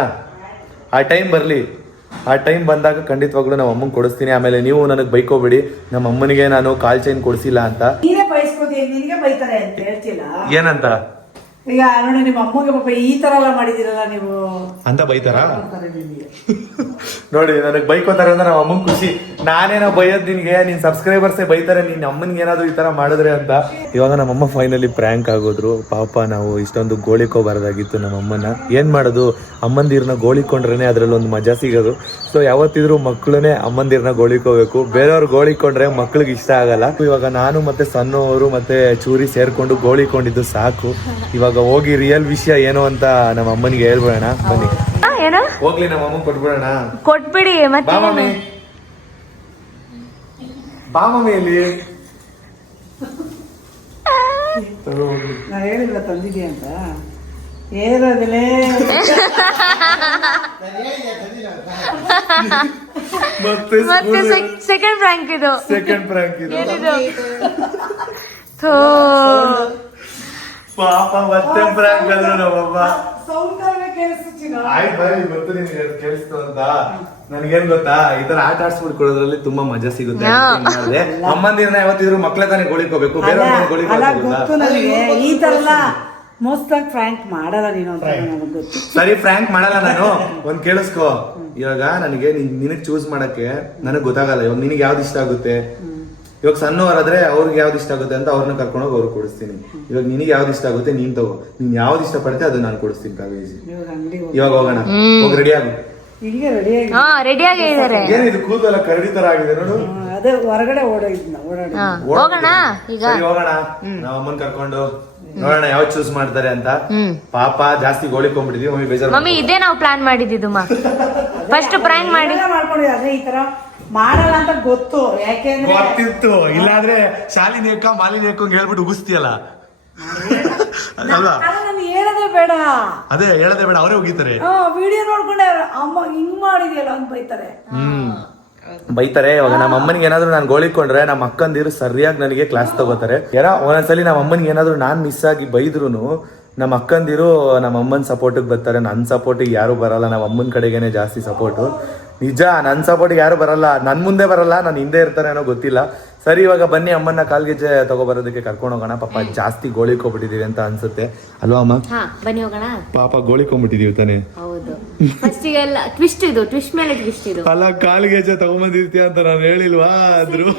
ಆ ಟೈಮ್ ಬರಲಿ, ಆ ಟೈಮ್ ಬಂದಾಗ ಖಂಡಿತವಾಗ್ಲೂ ನಮ್ಮ ಅಮ್ಮಂಗೆ ಕೊಡಿಸ್ತೀನಿ. ಆಮೇಲೆ ನೀವು ನನಗೆ ಬೈಕೋಬೇಡಿ, ನಮ್ಮ ಅಮ್ಮನಿಗೆ ನಾನು ಕಾಲ್ ಚೈನ್ ಕೊಡಿಸಿಲ್ಲ ಅಂತ. ನೀನೇ ಬಯಸ್ಕೋತೀನಿ, ನಿನಗೆ ಬೈತಾರೆ ಅಂತ ಹೇಳ್ತಿಲ್ಲ ಏನಂತ? ಈಗ ನೋಡಿ ನಿಮ್ಮ ಅಮ್ಮಗೆ ಪಾಪ ಈ ತರ ಎಲ್ಲ ಮಾಡಿದಿರಲ್ಲ ನೀವು ಅಂತ ಬೈತಾರ ನೋಡಿ. ನನಗೆ ಬೈಕೋತಾರೆ ಅಂದ್ರೆ ನಮ್ಮ ಅಮ್ಮಂಗೆ ಖುಷಿ. ನಾನೇನೋ ಬೈಯೋದು ನಿನ್ಗೆ, ನಿನ್ ಸಬ್ಸ್ಕ್ರೈಬರ್ಸೇ ಬೈತಾರೆ ನೀನ್ ಅಮ್ಮನ್ಗೆ ಏನಾದ್ರು ಈ ತರ ಮಾಡಿದ್ರೆ ಅಂತ. ಇವಾಗ ನಮ್ಮಮ್ಮ ಫೈನಲಿ ಪ್ರ್ಯಾಂಕ್ ಆಗೋದ್ರು. ಪಾಪ ನಾವು ಇಷ್ಟೊಂದು ಗೋಳಿಕೋಬಾರ್ದಾಗಿತ್ತು ನಮ್ಮ ಅಮ್ಮನ. ಏನ್ ಮಾಡೋದು, ಅಮ್ಮಂದಿರ್ನ ಗೋಳಿಕೊಂಡ್ರೇನೆ ಅದ್ರಲ್ಲಿ ಒಂದು ಮಜಾ ಸಿಗೋದು. ಸೊ ಯಾವತ್ತಿದ್ರು ಮಕ್ಕಳನ್ನೇ ಅಮ್ಮಂದಿರ್ನ ಗೋಳಿಕೋಬೇಕು, ಬೇರೆಯವ್ರು ಗೋಳಿಕೊಂಡ್ರೆ ಮಕ್ಳಿಗೆ ಇಷ್ಟ ಆಗಲ್ಲ. ಇವಾಗ ನಾನು ಮತ್ತೆ ಸಣ್ಣವರು ಮತ್ತೆ ಚೂರಿ ಸೇರ್ಕೊಂಡು ಗೋಳಿಕೊಂಡಿದ್ದು ಸಾಕು. ಇವಾಗ ಹೋಗಿ ರಿಯಲ್ ವಿಷಯ ಏನು ಅಂತ ನಮ್ಮ ಅಮ್ಮನಿಗೆ ಹೇಳ್ಬಿಡೋಣ ಬನ್ನಿ. ಹೋಗ್ಲಿ ನಮ್ಮ ಅಮ್ಮ ಕೊಟ್ಬಿಡೋಣ. ಕೊಟ್ಬಿಡಿ ಮತ್ತೆ. ಬಾ ಮಮ್ಮಿ, ಬಾ ಮಮ್ಮಿ ಇಲ್ಲಿ. ನಾನು ಹೇಳಿಲ್ಲ ತಂದಿದ್ದೆ ಅಂತ ಹೇಳೋದಿಲ್ಲೇ. ಮತ್ತೆ ಸೆಕೆಂಡ್ ಪ್ರ್ಯಾಂಕ್ ಇದು. ಸೆಕೆಂಡ್ ಪ್ರ್ಯಾಂಕ್ ಇದು. ಥೋ ಪಾಪ ಮತ್ತೆ ಪ್ರ್ಯಾಂಕ್ ಆದ್ರು ನಮ್ಮಮ್ಮ. ಸೌಂದರ್ಯ ಕೇಳಿಸ್ತು. ಆಯ್ತು ಬರೀ ಗೊತ್ತು ನಿನ್ಗೆ ಕೇಳಿಸ್ತು ಅಂತ. ನನ್ಗೇನ್ ಗೊತ್ತಾ, ಈ ತರ ಆಟ ಆಡ್ಸ್ಬಿಟ್ಟು ಕೊಡೋದ್ರಲ್ಲಿ ತುಂಬಾ ಮಜಾ ಸಿಗುತ್ತೆ. ಅಮ್ಮಂದಿರನ್ನ ಯಾವತ್ತಿದ್ರು ಮಕ್ಳೇ ತಾನೇ ಗೋಳಿಕೋಬೇಕು, ಬೇರೆ ಅಲ್ಲ ಗೋಳಿಕೋಬೇಕು. ಗೊತ್ತು ನನಗೆ, ಈ ತರ ಎಲ್ಲ ಮೋಸ್ಟಾಗಿ ಫ್ರಾಂಕ್ ಮಾಡಲ್ಲ ನೀನು ಅಂತ ನನಗೆ ಗೊತ್ತು. ಸರಿ ಫ್ರಾಂಕ್ ಮಾಡಲ್ಲ ನಾನು. ಒಂದ್ ಕೇಳಿಸ್ಕೊ, ಇವಾಗ ನನಗೆ ನಿನಗ್ ಚೂಸ್ ಮಾಡಕ್ಕೆ ನನಗ್ ಗೊತ್ತಾಗಲ್ಲ. ಇವಾಗ ನಿನಗೆ ಯಾವ್ದು ಇಷ್ಟ ಆಗುತ್ತೆ, ಇವಾಗ ಸಣ್ಣವರಾದ್ರೆ ಅವ್ರಿಗೆ ಯಾವ್ದು ಇಷ್ಟ ಆಗುತ್ತೆ ಅಂತ ಅವ್ರನ್ನ ಕರ್ಕೊಂಡೋಗಿ ಅವ್ರಿಗೆ ಕೊಡಿಸ್ತೀನಿ. ಇವಾಗ ನಿನಗೆ ಯಾವ್ದು ಇಷ್ಟ ಆಗುತ್ತೆ ನೀನ್ ತಗೋ, ನೀನ್ ಯಾವ್ದು ಇಷ್ಟ ಪಡ್ತೆ ಅದು ನಾನು ಕೊಡಿಸ್ತೀನಿ ಕಾಲೇಜ್. ಇವಾಗ ಹೋಗೋಣ, ಹೋಗಿ ರೆಡಿ ಆಗು. ಈಗ ರೆಡಿಯಾಗಿ ರೆಡಿಯಾಗಿ ಇದಾರೆ. ಏನಿದು ಕೂದಲ ಕರಡಿ ತರ ಆಗಿದೆ ನೋಡು. ಅದೇ ಹೊರಗಡೆ ಓಡಾಡಿ ಹೋಗೋಣ ಈಗ. ಸರಿ ಹೋಗೋಣ, ನಾವ್ ಅಮ್ಮನ್ ಕರ್ಕೊಂಡು ನೋಡೋಣ ಯಾವ ಚೂಸ್ ಮಾಡ್ತಾರೆ ಅಂತ. ಪಾಪ ಜಾಸ್ತಿ ಗೋಳಿಕೊಂಡ್ಬಿಟ್ಟಿದೀವಿ ಮಮ್ಮಿ, ಬೇಜಾರು. ಮಮ್ಮಿ ಇದೇ ನಾವು ಪ್ಲಾನ್ ಮಾಡಿದ್ದು. ಫಸ್ಟ್ ಪ್ರ್ಯಾಂಕ್ ಮಾಡಿ ಮಾಡ್ಕೊಂಡಿದ್ರೆ ಈ ತರ ಮಾಡಲ್ಲ ಅಂತ ಗೊತ್ತು. ಯಾಕೆಂದ್ರೆ ಗೊತ್ತಿತ್ತು, ಇಲ್ಲಾಂದ್ರೆ ಶಾಲಿನಿ ಅಕ್ಕ ಮಾಲಿನಿ ಅಕ್ಕ ಹೇಳ್ಬಿಟ್ಟು ಉಗಿಸ್ತೀಯಲ್ಲ ಅಲ್ವಾ? ನಾನು ಹೇಳೋದೇ ಬೇಡ, ಅದೇ ಹೇಳದೆ ಬೇಡ, ಅವರೇ ಉಗಿತಾರೆ. ವಿಡಿಯೋ ನೋಡ್ಕೊಂಡೆ ಅಮ್ಮ ಹಿಂಗ್ ಮಾಡಿದ್ಯಲ್ಲ ಅಂತ ಬೈತಾರೆ. ಬೈತಾರೆ. ಇವಾಗ ನಮ್ಮ ಅಮ್ಮನಿಗೆ ಏನಾದ್ರು ನಾನು ಗೋಳಿಕೊಂಡ್ರೆ ನಮ್ಮ ಅಕ್ಕಂದಿರು ಸರಿಯಾಗಿ ನನಗೆ ಕ್ಲಾಸ್ ತಗೋತಾರೆ. ಯಾರೋ ಒಂದೊಂದ್ಸಲಿ ನಮ್ಮ ಅಮ್ಮನಿಗೆ ಏನಾದ್ರು ನಾನ್ ಮಿಸ್ ಆಗಿ ಬೈದ್ರು ನಮ್ಮ ಅಕ್ಕಂದಿರು ನಮ್ಮ ಅಮ್ಮನ ಸಪೋರ್ಟಿಗೆ ಬರ್ತಾರೆ. ನನ್ನ ಸಪೋರ್ಟಿಗೆ ಯಾರು ಬರಲ್ಲ, ನಮ್ಮ ಅಮ್ಮನ ಕಡೆಗೇನೆ ಜಾಸ್ತಿ ಸಪೋರ್ಟು. ನಿಜ, ನನ್ನ ಸಪೋರ್ಟಿಗೆ ಯಾರು ಬರಲ್ಲ, ನನ್ ಮುಂದೆ ಬರಲ್ಲ, ನಾನು ಹಿಂದೆ ಇರ್ತಾರೆ ಏನೋ ಗೊತ್ತಿಲ್ಲ. ಸರಿ ಇವಾಗ ಬನ್ನಿ ಅಮ್ಮನ ಕಾಲ್ಗೆಜ್ಜೆ ತಗೋಬರೋದಕ್ಕೆ ಕರ್ಕೊಂಡು ಹೋಗೋಣ. ಪಾಪ ಜಾಸ್ತಿ ಗೋಳಿಕೊಂಡ್ಬಿಟ್ಟಿದೀವಿ ಅಂತ ಅನ್ಸುತ್ತೆ ಅಲ್ವಾ ಅಮ್ಮ? ಬನ್ನಿ ಹೋಗೋಣ. ಪಾಪ ಗೋಳಿಕೊಂಡ್ಬಿಟ್ಟಿದೀವಿ ತಾನೆ. ಹೌದು, ಫಸ್ಟಿಗೆಲ್ಲ ಟ್ವಿಸ್ಟ್ ಇದು, ಟ್ವಿಸ್ಟ್ ಮೇಲೆ ಟ್ವಿಸ್ಟ್ ಇದು. ಅಲ್ಲ ಕಾಲ್ಗೆಜ್ಜೆ ತಗೊಂಬಂದಿರ್ತೀಯ ಅಂತ ನಾನು ಹೇಳಿಲ್ವಾ? ಆದ್ರೂ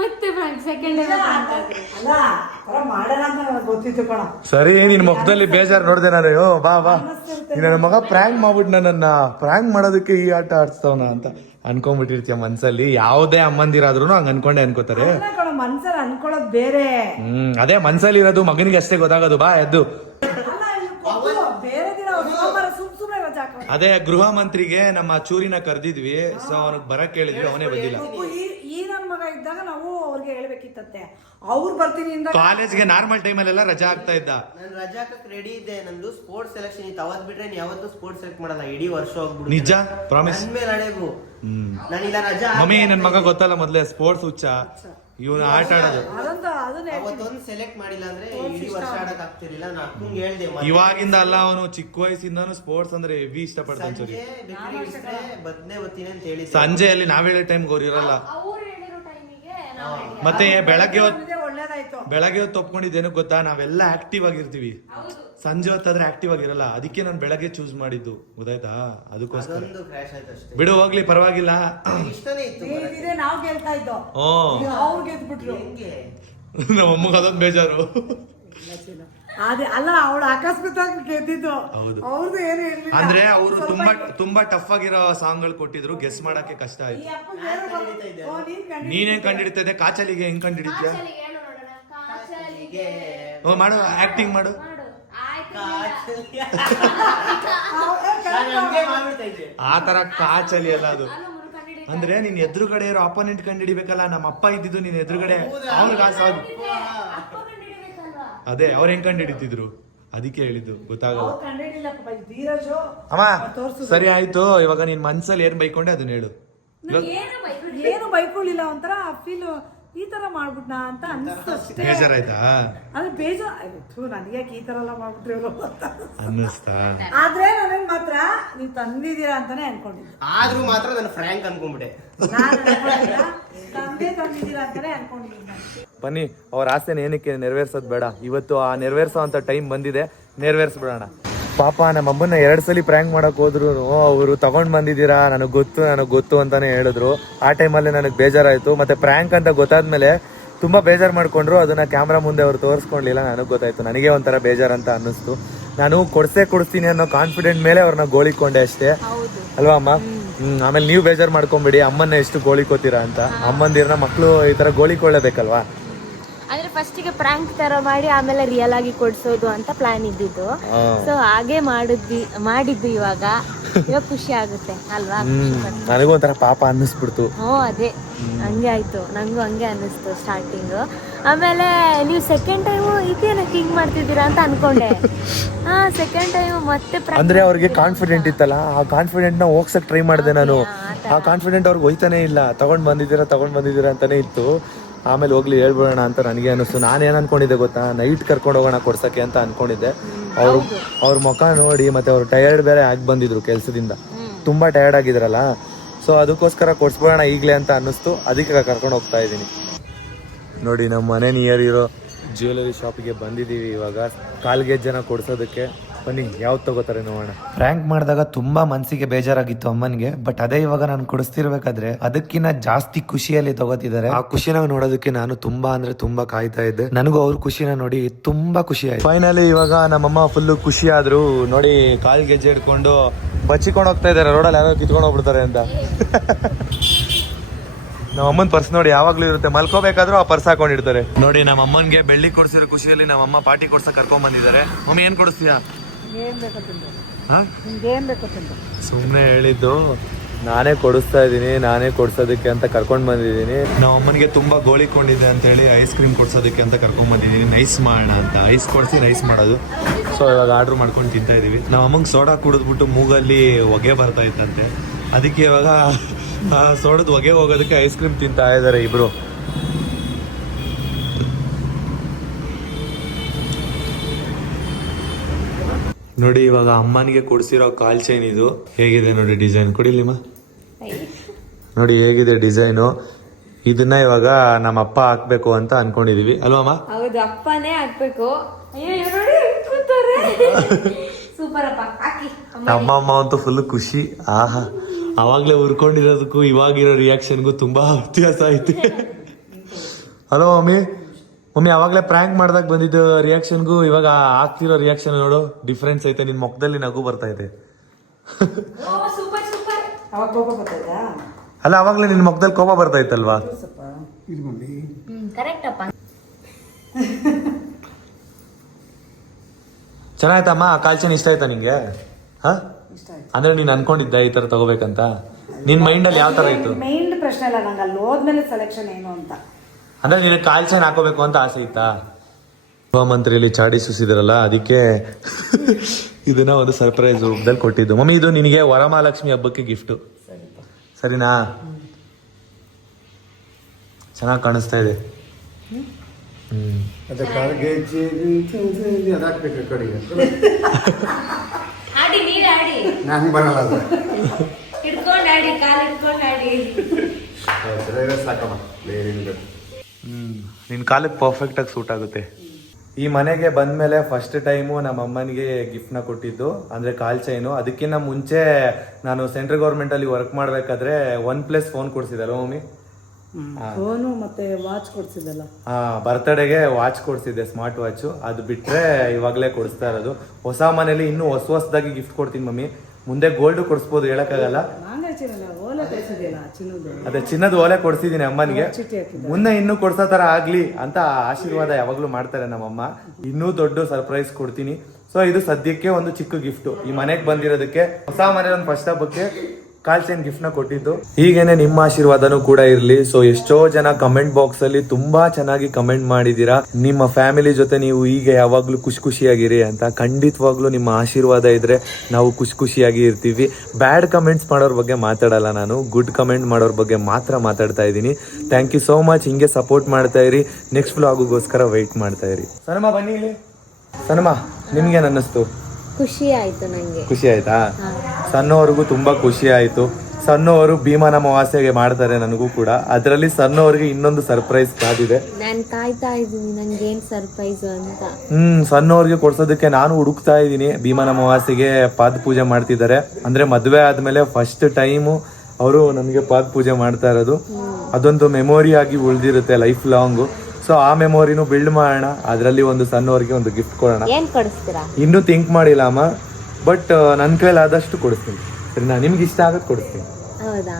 ಮತ್ತೆ ನಂಗೆ ಸೆಕೆಂಡ್ ಅಲ್ಲ ಹೊರ ಮಾಡೋಣ ಅಂತ ನನಗೆ ಗೊತ್ತಿತ್ತು ಕಣ. ಸರಿ ನಿನ್ ಮುಖದಲ್ಲಿ ಬೇಜಾರು ನೋಡ್ದೆ ನಾನು. ಯೋ ಬಾ ಈ ನನ್ನ ಮಗ ಪ್ರ್ಯಾಂಕ್ ಮಾಡ್ಬಿಟ್ಟು ನನ್ನ ಪ್ರ್ಯಾಂಕ್ ಮಾಡೋದಕ್ಕೆ ಈ ಆಟ ಆಡ್ಸ್ತಾವನ ಅಂತ ಅನ್ಕೊಂಡ್ಬಿಟ್ಟಿರ್ತೀಯ ಮನ್ಸಲ್ಲಿ. ಯಾವುದೇ ಅಮ್ಮಂದಿರಾದ್ರೂ ಹಂಗ ಅನ್ಕೊಂಡೆ ಅನ್ಕೋತಾರೆ. ಅಲ್ಲ ಕಣ, ಮನ್ಸಲ್ಲಿ ಅನ್ಕೊಳ್ಳೋದು ಬೇರೆ. ಅದೇ ಮನ್ಸಲ್ಲಿ ಇರೋದು ಮಗನಿಗೆ ಅಷ್ಟೇ ಗೊತ್ತಾಗೋದು. ಬಾ ಎದ್ದು. ಅಲ್ಲ, ಇಲ್ಲಿ ಕೊಟ್ಟು ಬೇರೆ ದಿನ ಸೋಮವಾರ ಸುಮ್ನೆ ರಜಾ ಹಾಕೋದು. ಅದೇ ಗೃಹ ಮಂತ್ರಿಗೆ ನಮ್ಮ ಚೂರಿನ ಕರ್ದಿದ್ವಿ. ಸೊ ಅವನಿಗೆ ಬರಕ್ ಹೇಳಿದ್ವಿ, ಅವನೇ ಬಂದಿಲ್ಲ. ಈ ನನ್ ಮಗ ಇದ್ದಾಗ ನಾವು ಅವ್ರಿಗೆ ಹೇಳ್ಬೇಕಿತ್ತಂತೆ, ಅವ್ರು ಬರ್ತೀನಿ ಇಂದ ಕಾಲೇಜ್ಗೆ ನಾರ್ಮಲ್ ಟೈಮಲ್ಲೆಲ್ಲ ರಜಾ ಆಗ್ತಾ ಇದ್ದ. ನಾನು ರಜಾ ಹಾಕಕ್ ರೆಡಿ ಇದ್ದೆ. ನಂದು ಸ್ಪೋರ್ಟ್ಸ್ ಸೆಲೆಕ್ಷನ್ ಇತ್ತು. ಅವತ್ ಬಿಟ್ರೆ ನೀ ಯಾವತ್ತೂ ಸ್ಪೋರ್ಟ್ಸ್ ಸೆಲೆಕ್ಟ್ ಮಾಡಲ್ಲ. ಇಡೀ ವರ್ಷ ಹೋಗ್ಬಿಡು. ನಿಜ ಪ್ರಾಮಿಸ್. ನನ್ ಮೇಲೆ ಅಡೆಗು. ನಾನಿಲ್ಲ ರಜಾ ಮಮ್ಮಿ ನನ್ ಮಗ ಗೊತ್ತಲ್ಲ ಮೊದ್ಲೇ ಸ್ಪೋರ್ಟ್ಸ್ ಹುಚ್ಚ. ಇವನು ಆಟ ಆಡೋದು. ಅದನ್ನ ಅವತ್ತೊಂದು ಸೆಲೆಕ್ಟ್ ಮಾಡಿಲ್ಲ ಅಂದ್ರೆ ಇಡೀ ವರ್ಷ ಆಡಕ್ ಆಗ್ತಿರ್ಲಿಲ್ಲ. ನಾ ಅಕ್ಕಂಗೆ ಹೇಳ್ದೆ ಇವಾಗಿಂದ ಅಲ್ಲ, ಅವನು ಚಿಕ್ಕ ವಯಸ್ಸಿಂದಾನು ಸ್ಪೋರ್ಟ್ಸ್ ಅಂದ್ರೆ ಹೆವಿ ಇಷ್ಟಪಡ್ತಾನೆ. ಚೂರಿ ಬದ್ನೆ ಬತ್ತೀನಿ ಅಂತ ಹೇಳಿ ಸಂಜೆಯಲ್ಲಿ ನಾವ್ ಹೇಳೋ ಟೈಮ್ಗೆ ಅವ್ರು ಇರಲ್ಲ. ಅವ್ರು ಹೇಳಿರೋ ಟೈಮಿಗೆ ಮತ್ತೆ ಬೆಳಗ್ಗೆ ಒಳ್ಳೇದಾಯ್ತು. ಬೆಳಗ್ಗೆ ಹೊತ್ತು ಒಪ್ಕೊಂಡಿದ್ದೇನು ಗೊತ್ತಾ, ನಾವೆಲ್ಲ ಆಕ್ಟಿವ್ ಆಗಿರ್ತೀವಿ. ಸಂಜೆ ಹೊತ್ತಾದ್ರೆ ಆಕ್ಟಿವ್ ಆಗಿರಲ್ಲ. ಅದಕ್ಕೆ ನಾನು ಬೆಳಗ್ಗೆ ಚೂಸ್ ಮಾಡಿದ್ದು, ಗೊತ್ತಾಯ್ತಾ? ಅದಕ್ಕೋಸ್ಕರ ಅದೊಂದು ಕ್ರಾಶ್ ಆಯ್ತು ಅಷ್ಟೇ. ಬಿಡು, ಹೋಗ್ಲಿ ಪರವಾಗಿಲ್ಲ. ಇಷ್ಟನೇ ಇತ್ತು. ಇದೇ ನಾವು ಗೆಲ್ತಾ ಇದ್ದೋ, ಅವ್ರು ಗೆದ್ಬಿಟ್ರು. ಹೆಂಗೆ ನಮ್ಮ ಅಮ್ಮಗೆ ಅದೊಂದು ಬೇಜಾರು. ಅದೇ ಅಲ್ಲ, ಅವಳು ಅಕಸ್ಮಾತ್ ಆಗಿ ಗೆದ್ದಿದ್ದು. ಅವ್ರದ್ದು ಏನು ಹೇಳಿಲ್ಲ. ಅಂದ್ರೆ ಅವರು ತುಂಬಾ ಟಫ್ ಆಗಿರೋ ಸಾಂಗ್ ಗಳು ಕೊಟ್ಟಿದ್ರು, ಗೆಸ್ ಮಾಡಕ್ಕೆ ಕಷ್ಟ ಆಯ್ತು. ನೀನೇನ್ ಕಂಡಿಡ್ತಾ ಇದ್ದೆ? ಕಾಚಲಿಗೆ ಹೆಂಗ್ ಕಂಡಿಡಿದ್ಯಾ? ಮಾಡು, ಆಕ್ಟಿಂಗ್ ಮಾಡು. ಆ ತರ ಕಾಚಲಿ ಅಲ್ಲ ಅದು. ಅಂದ್ರೆ ನೀನ್ ಎದುರುಗಡೆ ಇರೋ ಅಪೋನೆಂಟ್ ಕಂಡಿಡಿಬೇಕಲ್ಲ. ನಮ್ಮ ಅಪ್ಪ ಇದ್ದಿದ್ದು ನೀನ್ ಎದುರುಗಡೆ, ಅವ್ನಿಗೆ ಅದೇ ಅವ್ರ ಹೆಂಗ್ ಕಂಡಿಡಿತಿದ್ರು, ಅದಕ್ಕೆ ಹೇಳಿದ್ದು. ಗೊತ್ತಾಗಲ್ಲ ಅಮ್ಮ. ಸರಿ ಆಯ್ತು, ಇವಾಗ ನಿನ್ ಮನ್ಸಲ್ಲಿ ಏನ್ ಬೈಕೊಂಡೆ ಅದನ್ನ ಹೇಳು. ಏನು ಬೈಕೊಳ್ಳಿಲ್ಲ, ಒಂಥರ ಫೀಲ್ ಈ ತರ ಮಾಡ್ಬಿಟ್ನ ಅಂತ ಅನ್ಸ್ತೇ. ಬೇಜಾರಾಯ್ತಾ? ಅದೇ ಬೇಜಾರು. ನನಗೆ ಈ ತರ ಎಲ್ಲ ಮಾಡ್ಬಿಟ್ರಿ ಅನ್ನಿಸ್ತಾ? ಆದ್ರೆ ನನಗ್ ಮಾತ್ರ ನೀವ್ ತಂದಿದ್ದೀರಾ ಅಂತಾನೆ ಅನ್ಕೊಂಡಿದ್ದೆ. ಆದ್ರೂ ಮಾತ್ರ ನಾನು ಫ್ರ್ಯಾಂಕ್ ಅನ್ಕೊಂಡ್ಬಿಟ್ಟೆ. ತಂದಿದ್ದೀರಾ ಅಂತಾನೆ ಅನ್ಕೊಂಡಿದ್ದೀನಿ. ಬನ್ನಿ, ಅವ್ರ ಆಸೆನ ಏನಕ್ಕೆ ನೆರವೇರ್ಸೋದ್ ಬೇಡ. ಇವತ್ತು ಆ ನೆರವೇರ್ಸೋ ಅಂತ ಟೈಮ್ ಬಂದಿದೆ, ನೆರವೇರ್ಸ್ಬಿಡೋಣ. ಪಾಪ ನಮ್ಮ ಅಮ್ಮನ 2 ಸಲ ಪ್ರ್ಯಾಂಕ್ ಮಾಡಕ್ ಹೋದ್ರು ಅವರು ತಗೊಂಡ್ ಬಂದಿದ್ದೀರಾ, ನನಗ್ ಗೊತ್ತು ಅಂತಾನೆ ಹೇಳಿದ್ರು. ಆ ಟೈಮಲ್ಲಿ ನನಗೆ ಬೇಜಾರಾಯ್ತು. ಮತ್ತೆ ಪ್ರ್ಯಾಂಕ್ ಅಂತ ಗೊತ್ತಾದ್ಮೇಲೆ ತುಂಬಾ ಬೇಜಾರ್ ಮಾಡ್ಕೊಂಡ್ರು. ಅದನ್ನ ಕ್ಯಾಮ್ರಾ ಮುಂದೆ ಅವ್ರು ತೋರಿಸ್ಕೊಂಡ್ಲಿಲ್ಲ. ನನಗೆ ಗೊತ್ತಾಯ್ತು, ನನಗೆ ಒಂಥರ ಬೇಜಾರಂತ ಅನ್ನಿಸ್ತು. ನಾನು ಕೊಡ್ಸ್ತೀನಿ ಅನ್ನೋ ಕಾನ್ಫಿಡೆಂಟ್ ಮೇಲೆ ಅವ್ರನ್ನ ಗೋಳಿಕೊಂಡೆ ಅಷ್ಟೇ, ಅಲ್ವಾ ಅಮ್ಮ? ಆಮೇಲೆ ನೀವು ಬೇಜಾರ್ ಮಾಡ್ಕೊಂಬಿಡಿ, ಅಮ್ಮನ್ನ ಎಷ್ಟು ಗೋಳಿಕೋತೀರಾ ಅಂತ. ಅಮ್ಮಂದಿರನ್ನ ಮಕ್ಳು ಈ ತರ ಗೋಳಿಕೊಳ್ಳಬೇಕಲ್ವಾ? ಅಂದ್ರೆ ಫಸ್ಟಿಗೆ ಪ್ರ್ಯಾಂಕ್ ತರ ಮಾಡಿ ಆಮೇಲೆ ರಿಯಲ್ ಆಗಿ ಕೊಡ್ಸೋದು ಅಂತ ಪ್ಲಾನ್ ಇದ್ದಿದ್ದು. ಸೊ ಹಾಗೆ ಮಾಡಿದ್ದು ಇವಾಗ ಖುಷಿ ಆಗುತ್ತೆ ಅಲ್ವಾ? ನನಗೂ ಒಂಥರ ಪಾಪ ಅನ್ನಿಸ್ಬಿಡ್ತು. ಅದೇ ಹಂಗೆ ಆಯ್ತು, ನಂಗೂ ಹಂಗೆ ಅನ್ನಿಸ್ತು ಸ್ಟಾರ್ಟಿಂಗ್. ಆಮೇಲೆ ನೀವು ಸೆಕೆಂಡ್ ಟೈಮ್ ಇದೇನಕ್ಕೆ ಹಿಂಗ್ ಮಾಡ್ತಿದ್ದೀರಾ ಅಂತ ಅನ್ಕೊಂಡೆ. ಸೆಕೆಂಡ್ ಟೈಮ್ ಮತ್ತೆ ಅಂದ್ರೆ ಅವ್ರಿಗೆ ಕಾನ್ಫಿಡೆಂಟ್ ಇತ್ತಲ್ಲ, ಆ ಕಾನ್ಫಿಡೆಂಟ್ ನ ಹೋಗ್ಸಕ್ ಟ್ರೈ ಮಾಡಿದೆ ನಾನು. ಆ ಕಾನ್ಫಿಡೆಂಟ್ ಅವ್ರಿಗೆ ಹೋಯ್ತಾನೆ ಇಲ್ಲ. ತಗೊಂಡ್ ಬಂದಿದ್ದೀರಾ ಅಂತಾನೆ ಇತ್ತು. ಆಮೇಲೆ ಹೋಗ್ಲಿ ಹೇಳ್ಬಿಡೋಣ ಅಂತ ನನಗೆ ಅನಿಸ್ತು. ನಾನೇನು ಅನ್ಕೊಂಡಿದ್ದೆ ಗೊತ್ತಾ, ನೈಟ್ ಕರ್ಕೊಂಡು ಹೋಗೋಣ ಕೊಡ್ಸಕ್ಕೆ ಅಂತ ಅನ್ಕೊಂಡಿದ್ದೆ. ಅವ್ರ ಮುಖ ನೋಡಿ, ಮತ್ತೆ ಅವ್ರು ಟಯರ್ಡ್ ಬೇರೆ ಆಗಿ ಬಂದಿದ್ರು ಕೆಲ್ಸದಿಂದ, ತುಂಬಾ ಟಯರ್ಡ್ ಆಗಿದ್ರಲ್ಲ. ಸೊ ಅದಕ್ಕೋಸ್ಕರ ಕೊಡ್ಸ್ಬಿಡೋಣ ಈಗಲೇ ಅಂತ ಅನ್ನಿಸ್ತು. ಅದಕ್ಕೆ ಕರ್ಕೊಂಡು ಹೋಗ್ತಾ ಇದ್ದೀನಿ. ನೋಡಿ, ನಮ್ಮ ಮನೆ ನಿಯರ್ ಇರೋ ಜ್ಯುವೆಲರಿ ಶಾಪಿಗೆ ಬಂದಿದ್ದೀವಿ ಇವಾಗ ಕಾಲ್ಗೆಜ್ಜೆನ ಕೊಡ್ಸೋದಕ್ಕೆ. ಬನ್ನಿ, ಯಾವ್ದು ತಗೋತಾರೆ ನೋಡೋಣ. ಪ್ರ್ಯಾಂಕ್ ಮಾಡಿದಾಗ ತುಂಬಾ ಮನ್ಸಿಗೆ ಬೇಜಾರಾಗಿತ್ತು ಅಮ್ಮನಿಗೆ. ಬಟ್ ಅದೇ ಇವಾಗ ನಾನು ಕೊಡಿಸ್ತಿರ್ಬೇಕಾದ್ರೆ ಅದಕ್ಕಿಂತ ಜಾಸ್ತಿ ಖುಷಿಯಲ್ಲಿ ತಗೋತಿದ್ದಾರೆ. ಆ ಖುಷಿನ ನೋಡೋದಕ್ಕೆ ನಾನು ತುಂಬಾ ಅಂದ್ರೆ ತುಂಬಾ ಕಾಯ್ತಾ ಇದ್ದೆ. ನನಗೂ ಅವ್ರ ಖುಷಿನ ನೋಡಿ ತುಂಬಾ ಖುಷಿ ಆಯ್ತು. ಫೈನಲಿ ಇವಾಗ ನಮ್ಮಮ್ಮ ಫುಲ್ಲು ಖುಷಿ ಆದ್ರು. ನೋಡಿ, ಕಾಲ್ ಗೆಜ್ಜೆ ಇಟ್ಕೊಂಡು ಬಚ್ಚಿಕೊಂಡು ಹೋಗ್ತಾ ಇದಾರೆ. ರೋಡಲ್ಲಿ ಯಾರೋ ಕಿತ್ಕೊಂಡು ಹೋಗ್ಬಿಡ್ತಾರೆ ಅಂತ. ನಮ್ಮ ಅಮ್ಮನ ಪರ್ಸ್ ನೋಡಿ ಯಾವಾಗ್ಲೂ ಇರುತ್ತೆ, ಮಲ್ಕೋಬೇಕಾದ್ರೂ ಆ ಪರ್ಸ್ ಹಾಕೊಂಡಿರ್ತಾರೆ. ನೋಡಿ, ನಮ್ಮ ಅಮ್ಮನ್ಗೆ ಬೆಳ್ಳಿ ಕೊಡ್ಸಿರೋ ಖುಷಿಯಲ್ಲಿ ನಮ್ಮ ಅಮ್ಮ ಪಾರ್ಟಿ ಕೊಡ್ಸಕ್ ಕರ್ಕೊಂಡ್ ಬಂದಿದ್ದಾರೆ. ಮಮ್ಮಿ ಏನ್ ಕೊಡಿಸ್ತೀಯಾ? ಸುಮ್ನೆ ಹೇಳಿದ್ದು, ನಾನೇ ಕೊಡಿಸ್ತಾ ಇದ್ದೀನಿ, ನಾನೇ ಕೊಡ್ಸೋದಕ್ಕೆ ಅಂತ ಕರ್ಕೊಂಡ್ ಬಂದಿದ್ದೀನಿ. ನಮ್ಮ ಅಮ್ಮನಿಗೆ ತುಂಬಾ ಗೋಳಿಕೊಂಡಿದೆ ಅಂತ ಹೇಳಿ ಐಸ್ ಕ್ರೀಮ್ ಕೊಡ್ಸೋದಕ್ಕೆ ಅಂತ ಕರ್ಕೊಂಡ್ ಬಂದಿದ್ದೀನಿ. ನೈಸ್ ಮಾಡೋಣ ಅಂತ ಐಸ್ ಕೊಡ್ಸಿ ನೈಸ್ ಮಾಡೋದು. ಸೊ ಇವಾಗ ಆರ್ಡರ್ ಮಾಡ್ಕೊಂಡು ತಿಂತಾ ಇದೀವಿ. ನಮ್ಮ ಅಮ್ಮಂಗೆ ಸೋಡಾ ಕುಡಿದ್ಬಿಟ್ಟು ಮೂಗಲ್ಲಿ ಹೊಗೆ ಬರ್ತಾ ಇತ್ತಂತೆ. ಅದಕ್ಕೆ ಇವಾಗ ಸೋಡದ ಹೊಗೆ ಹೋಗೋದಕ್ಕೆ ಐಸ್ ಕ್ರೀಮ್ ತಿಂತಾ ಇದಾರೆ ಇಬ್ರು. ನೋಡಿ, ಇವಾಗ ಅಮ್ಮನಿಗೆ ಕೊಡ್ಸಿರೋ ಕಾಲ್ ಚೈನ್ ಇದು. ಹೇಗಿದೆ ನೋಡಿ ಡಿಸೈನ್, ಕೊಡಿಲಿಮ್ಮ. ನೋಡಿ ಹೇಗಿದೆ ಡಿಸೈನು. ಇದನ್ನ ಇವಾಗ ನಮ್ಮ ಅಪ್ಪ ಹಾಕ್ಬೇಕು ಅಂತ ಅನ್ಕೊಂಡಿದೀವಿ, ಅಲ್ವಮ್ಮ? ಹೌದು, ಅಪ್ಪನೇ ಹಾಕ್ಬೇಕು. ಸೂಪರ್ ಅಪ್ಪ, ಹಾಕಿ. ಅಮ್ಮ ಅಂತೂ ಫುಲ್ ಖುಷಿ. ಆಹಾ, ಅವಾಗ್ಲೇ ಉರ್ಕೊಂಡಿರೋದಕ್ಕೂ ಇವಾಗಿರೋ ರಿಯಾಕ್ಷನ್ಗೂ ತುಂಬಾ ವ್ಯತ್ಯಾಸ ಐತೆ. Hello mummy. ಮಮ್ಮಿ ಅವಾಗಲೇ ಪ್ರ್ಯಾಂಕ್ ಮಾಡ್ದಾಗ ಬಂದಿದ್ದು ರಿಯಾಕ್ಷನ್ಗೂ ಇವಾಗ ಆಗ್ತಿರೋ ರಿಯಾಕ್ಷನ್ ನೋಡು, ಡಿಫ್ರೆನ್ಸ್ ಐತೆ. ನಿನ್ ಮುಖದಲ್ಲಿ ನಗು ಬರ್ತಾ ಇದೆ. ಅವಾಗ ಕೋಪ ಬರ್ತೈತಾ? ಅಲ್ಲ, ಅವಾಗಲೇ ನಿನ್ ಮುಖದಲ್ಲಿ ಕೋಪ ಬರ್ತಾ ಇತ್ತಲ್ವಾ? ಕರೆಕ್ಟ್ ಅಪ್ಪ. ಚೆನ್ನಾಯ್ತಮ್ಮ. ಕಾಲ್ಚನ್ ಇಷ್ಟ ಆಯ್ತಾ ನಿಂಗೆ? ಹಾ, ಅಂದ್ರೆ ನೀನ್ ಅನ್ಕೊಂಡಿದ್ದ ಈ ತರ ತಗೋಬೇಕಂತ? ನಿನ್ ಮೈಂಡ್ ಅಲ್ಲಿ ಯಾವ ತರ ಇತ್ತು? ಮೈಂಡ್ ಪ್ರಶ್ನೆ ಇಲ್ಲ, ನಂಗೆ ಅಲ್ಲಿ ಹೋದ್ಮೇಲೆ ಸೆಲೆಕ್ಷನ್ ಏನು ಅಂತ. ಅಂದ್ರೆ ನಿನಗೆ ಕಾಲ್ಚನ್ ಹಾಕೋಬೇಕು ಅಂತ ಆಸೆ ಇತ್ತಾ? ಮಂತ್ರಿಯಲ್ಲಿ ಚಾಡಿ ಸುಸಿದ್ರಲ್ಲ, ಅದಕ್ಕೆ ಇದನ್ನ ಒಂದು ಸರ್ಪ್ರೈಸ್ ರೂಪದಲ್ಲಿ ಕೊಟ್ಟಿದ್ದು. ಮಮ್ಮಿ, ಇದು ನಿನಗೆ ವರಮಹಾಲಕ್ಷ್ಮಿ ಹಬ್ಬಕ್ಕೆ ಗಿಫ್ಟ್. ಸರಿನಾ? ಚೆನ್ನಾಗಿ ಕಾಣಿಸ್ತಾ ಇದೆ. ಆಡಿ, ನೀರು ಆಡಿ, ನಾನು ಬರಲ್ಲ ಅದು. ಹಿಡ್ಕೊಂಡು ಆಡಿ, ಕಾಲು ಹಿಡ್ಕೊಂಡು ಆಡಿ. ಸಾಕಮ್ಮ, ನಿನ್ ಕಾಲಕ್ಕೆ ಪರ್ಫೆಕ್ಟ್ ಆಗಿ ಸೂಟ್ ಆಗುತ್ತೆ. ಈ ಮನೆಗೆ ಬಂದ್ಮೇಲೆ ಫಸ್ಟ್ ಟೈಮು ನಮ್ಮ ಅಮ್ಮನಿಗೆ ಗಿಫ್ಟ್ ನ ಕೊಟ್ಟಿದ್ದು, ಅಂದ್ರೆ ಕಾಲ್ ಚೈನು. ಅದಕ್ಕಿಂತ ಮುಂಚೆ ನಾನು ಸೆಂಟ್ರಲ್ ಗೌರ್ಮೆಂಟ್ ಅಲ್ಲಿ ವರ್ಕ್ ಮಾಡ್ಬೇಕಾದ್ರೆ OnePlus ಫೋನ್ ಕೊಡ್ಸಿದ್ದಲ್ಲ ಮಮ್ಮಿ? ಫೋನು ಮತ್ತೆ ವಾಚ್ ಕೊಡ್ಸಿದ್ದಲ್ಲ. ಬರ್ತ್ಡೇಗೆ ವಾಚ್ ಕೊಡ್ಸಿದ್ದೆ, ಸ್ಮಾರ್ಟ್ ವಾಚ್. ಅದು ಬಿಟ್ರೆ ಇವಾಗಲೇ ಕೊಡಿಸ್ತಾ ಇರೋದು. ಹೊಸ ಮನೇಲಿ ಇನ್ನೂ ಹೊಸದಾಗಿ ಗಿಫ್ಟ್ ಕೊಡ್ತೀನಿ ಮಮ್ಮಿ. ಮುಂದೆ ಗೋಲ್ಡ್ ಕೊಡಿಸ್ಬೋದು, ಹೇಳಕ್ಕಾಗಲ್ಲ. ಅದೇ ಚಿನ್ನದ ಓಲೆ ಕೊಡ್ಸಿದೀನಿ ಅಮ್ಮನಿಗೆ. ಮುಂದೆ ಇನ್ನೂ ಕೊಡ್ಸೋ ತರ ಆಗ್ಲಿ ಅಂತ ಆಶೀರ್ವಾದ ಯಾವಾಗ್ಲೂ ಮಾಡ್ತಾರೆ ನಮ್ಮಮ್ಮ. ಇನ್ನೂ ದೊಡ್ಡ ಸರ್ಪ್ರೈಸ್ ಕೊಡ್ತೀನಿ. ಸೊ ಇದು ಸದ್ಯಕ್ಕೆ ಒಂದು ಚಿಕ್ಕ ಗಿಫ್ಟ್ ಈ ಮನೆಗೆ ಬಂದಿರೋದಕ್ಕೆ. ಹೊಸ ಮನೆ ಒಂದು ಫಸ್ಟ್ ಹಬ್ಬಕ್ಕೆ ಕಾಲ್ ಚೈನ್ ಗಿಫ್ಟ್ ನ ಕೊಟ್ಟಿದ್ದು. ಹೀಗೇನೆ ನಿಮ್ಮ ಆಶೀರ್ವಾದನೂ ಕೂಡ ಇರ್ಲಿ. ಸೊ ಎಷ್ಟೋ ಜನ ಕಮೆಂಟ್ ಬಾಕ್ಸ್ ಅಲ್ಲಿ ತುಂಬಾ ಚೆನ್ನಾಗಿ ಕಮೆಂಟ್ ಮಾಡಿದೀರಾ, ನಿಮ್ಮ ಫ್ಯಾಮಿಲಿ ಜೊತೆ ನೀವು ಹೀಗೆ ಯಾವಾಗ್ಲೂ ಖುಷಿಯಾಗಿರಿ ಅಂತ. ಖಂಡಿತವಾಗ್ಲೂ ನಿಮ್ಮ ಆಶೀರ್ವಾದ ಇದ್ರೆ ನಾವು ಖುಷಿಯಾಗಿ ಇರ್ತೀವಿ. ಬ್ಯಾಡ್ ಕಮೆಂಟ್ಸ್ ಮಾಡೋರ್ ಬಗ್ಗೆ ಮಾತಾಡಲ್ಲ ನಾನು, ಗುಡ್ ಕಮೆಂಟ್ ಮಾಡೋರ್ ಬಗ್ಗೆ ಮಾತ್ರ ಮಾತಾಡ್ತಾ ಇದ್ದೀನಿ. Thank you so much. ಹಿಂಗೆ ಸಪೋರ್ಟ್ ಮಾಡ್ತಾ ಇರಿ. ನೆಕ್ಸ್ಟ್ ವ್ಲಾಗ್ಗೋಸ್ಕರ ವೆಯ್ಟ್ ಮಾಡ್ತಾ ಇರಿ. ಸನಮ ಬನ್ನಿ ಇಲ್ಲಿ. ಸನಮ, ನಿಮ್ಗೇನ್ ಅನ್ನಿಸ್ತು? ಖುಷಿ ಆಯ್ತು ನಂಗೆ. ಖುಷಿ ಆಯ್ತಾ? ಸಣ್ಣವ್ರಿಗೂ ತುಂಬಾ ಖುಷಿ ಆಯ್ತು. ಸಣ್ಣವರು ಭೀಮನ ಅಮಾವಾಸ್ಯೆಗೆ ಮಾಡ್ತಾರೆ, ನನಗೂ ಕೂಡ. ಅದರಲ್ಲಿ ಸಣ್ಣವ್ರಿಗೆ ಇನ್ನೊಂದು ಸರ್ಪ್ರೈಸ್ ಕಾದಿದೆ. ನಾನು ಕಾಯ್ತಾ ಇದ್ದೀನಿ ನಂಗೆ ಏನ್ ಸರ್ಪ್ರೈಸ್ ಅಂತ. ಸಣ್ಣವ್ರಿಗೆ ಕೊಡ್ಸೋದಕ್ಕೆ ನಾನು ಹುಡುಕ್ತಾ ಇದ್ದೀನಿ. ಭೀಮನ ಅಮಾವಾಸ್ಯೆಗೆ ಪಾದ ಪೂಜೆ ಮಾಡ್ತಿದ್ದಾರೆ. ಅಂದ್ರೆ ಮದ್ವೆ ಆದ್ಮೇಲೆ ಫಸ್ಟ್ ಟೈಮು ಅವರು ನಮಗೆ ಪಾದ ಪೂಜೆ ಮಾಡ್ತಾ ಇರೋದು. ಅದೊಂದು ಮೆಮೊರಿ ಆಗಿ ಉಳಿದಿರುತ್ತೆ ಲೈಫ್ ಲಾಂಗ್. ಸೊ ಆ ಮೆಮೊರಿನೂ ಬಿಲ್ಡ್ ಮಾಡೋಣ. ಅದರಲ್ಲಿ ಒಂದು ಸಣ್ಣವ್ರಿಗೆ ಒಂದು ಗಿಫ್ಟ್ ಕೊಡೋಣ. ಏನ್ ಕೊಡಿಸ್ತೀರಾ? ಇನ್ನೂ ಥಿಂಕ್ ಮಾಡಿಲ್ಲ ಅಮ್ಮ, ಬಟ್ ನನ್ನ ಕೈಲಾದಷ್ಟು ಕೊಡಿಸ್ತೀನಿ. ಸರಿನಾ? ನಿಮ್ಗೆ ಇಷ್ಟ ಆಗೋದು ಕೊಡಿಸ್ತೀನಿ. ಹೌದಾ?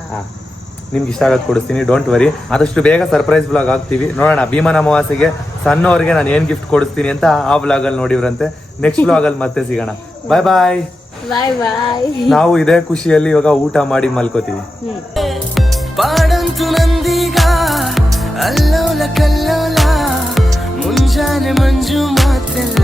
ನಿಮ್ಗೆ ಇಷ್ಟ ಆಗೋದು ಕೊಡಿಸ್ತೀನಿ, ಡೋಂಟ್ ವರಿ. ಆದಷ್ಟು ಬೇಗ ಸರ್ಪ್ರೈಸ್ ಬ್ಲಾಗ್ ಆಗ್ತೀವಿ. ನೋಡೋಣ ಭೀಮನ ಅಮಾವಾಸ್ಯೆಗೆ ಸಣ್ಣವ್ರಿಗೆ ನಾನು ಏನ್ ಗಿಫ್ಟ್ ಕೊಡಿಸ್ತೀನಿ ಅಂತ ಆ ಬ್ಲಾಗ್ ಅಲ್ಲಿ ನೋಡಿವ್ರಂತೆ. ನೆಕ್ಸ್ಟ್ ಬ್ಲಾಗ್ ಅಲ್ಲಿ ಮತ್ತೆ ಸಿಗೋಣ. ಬಾಯ್ ಬಾಯ್. ಬಾಯ್ ಬಾಯ್. ನಾವು ಇದೇ ಖುಷಿಯಲ್ಲಿ ಇವಾಗ ಊಟ ಮಾಡಿ ಮಲ್ಕೋತೀವಿ. ಪಾಡಂತು ನಂದೀಗ ಅಲ್ಲೋಲ ಕಲ್ಲೋಲ, ಮುಂಜಾನೆ ಮಂಜು ಮಾತೆಲ್ಲ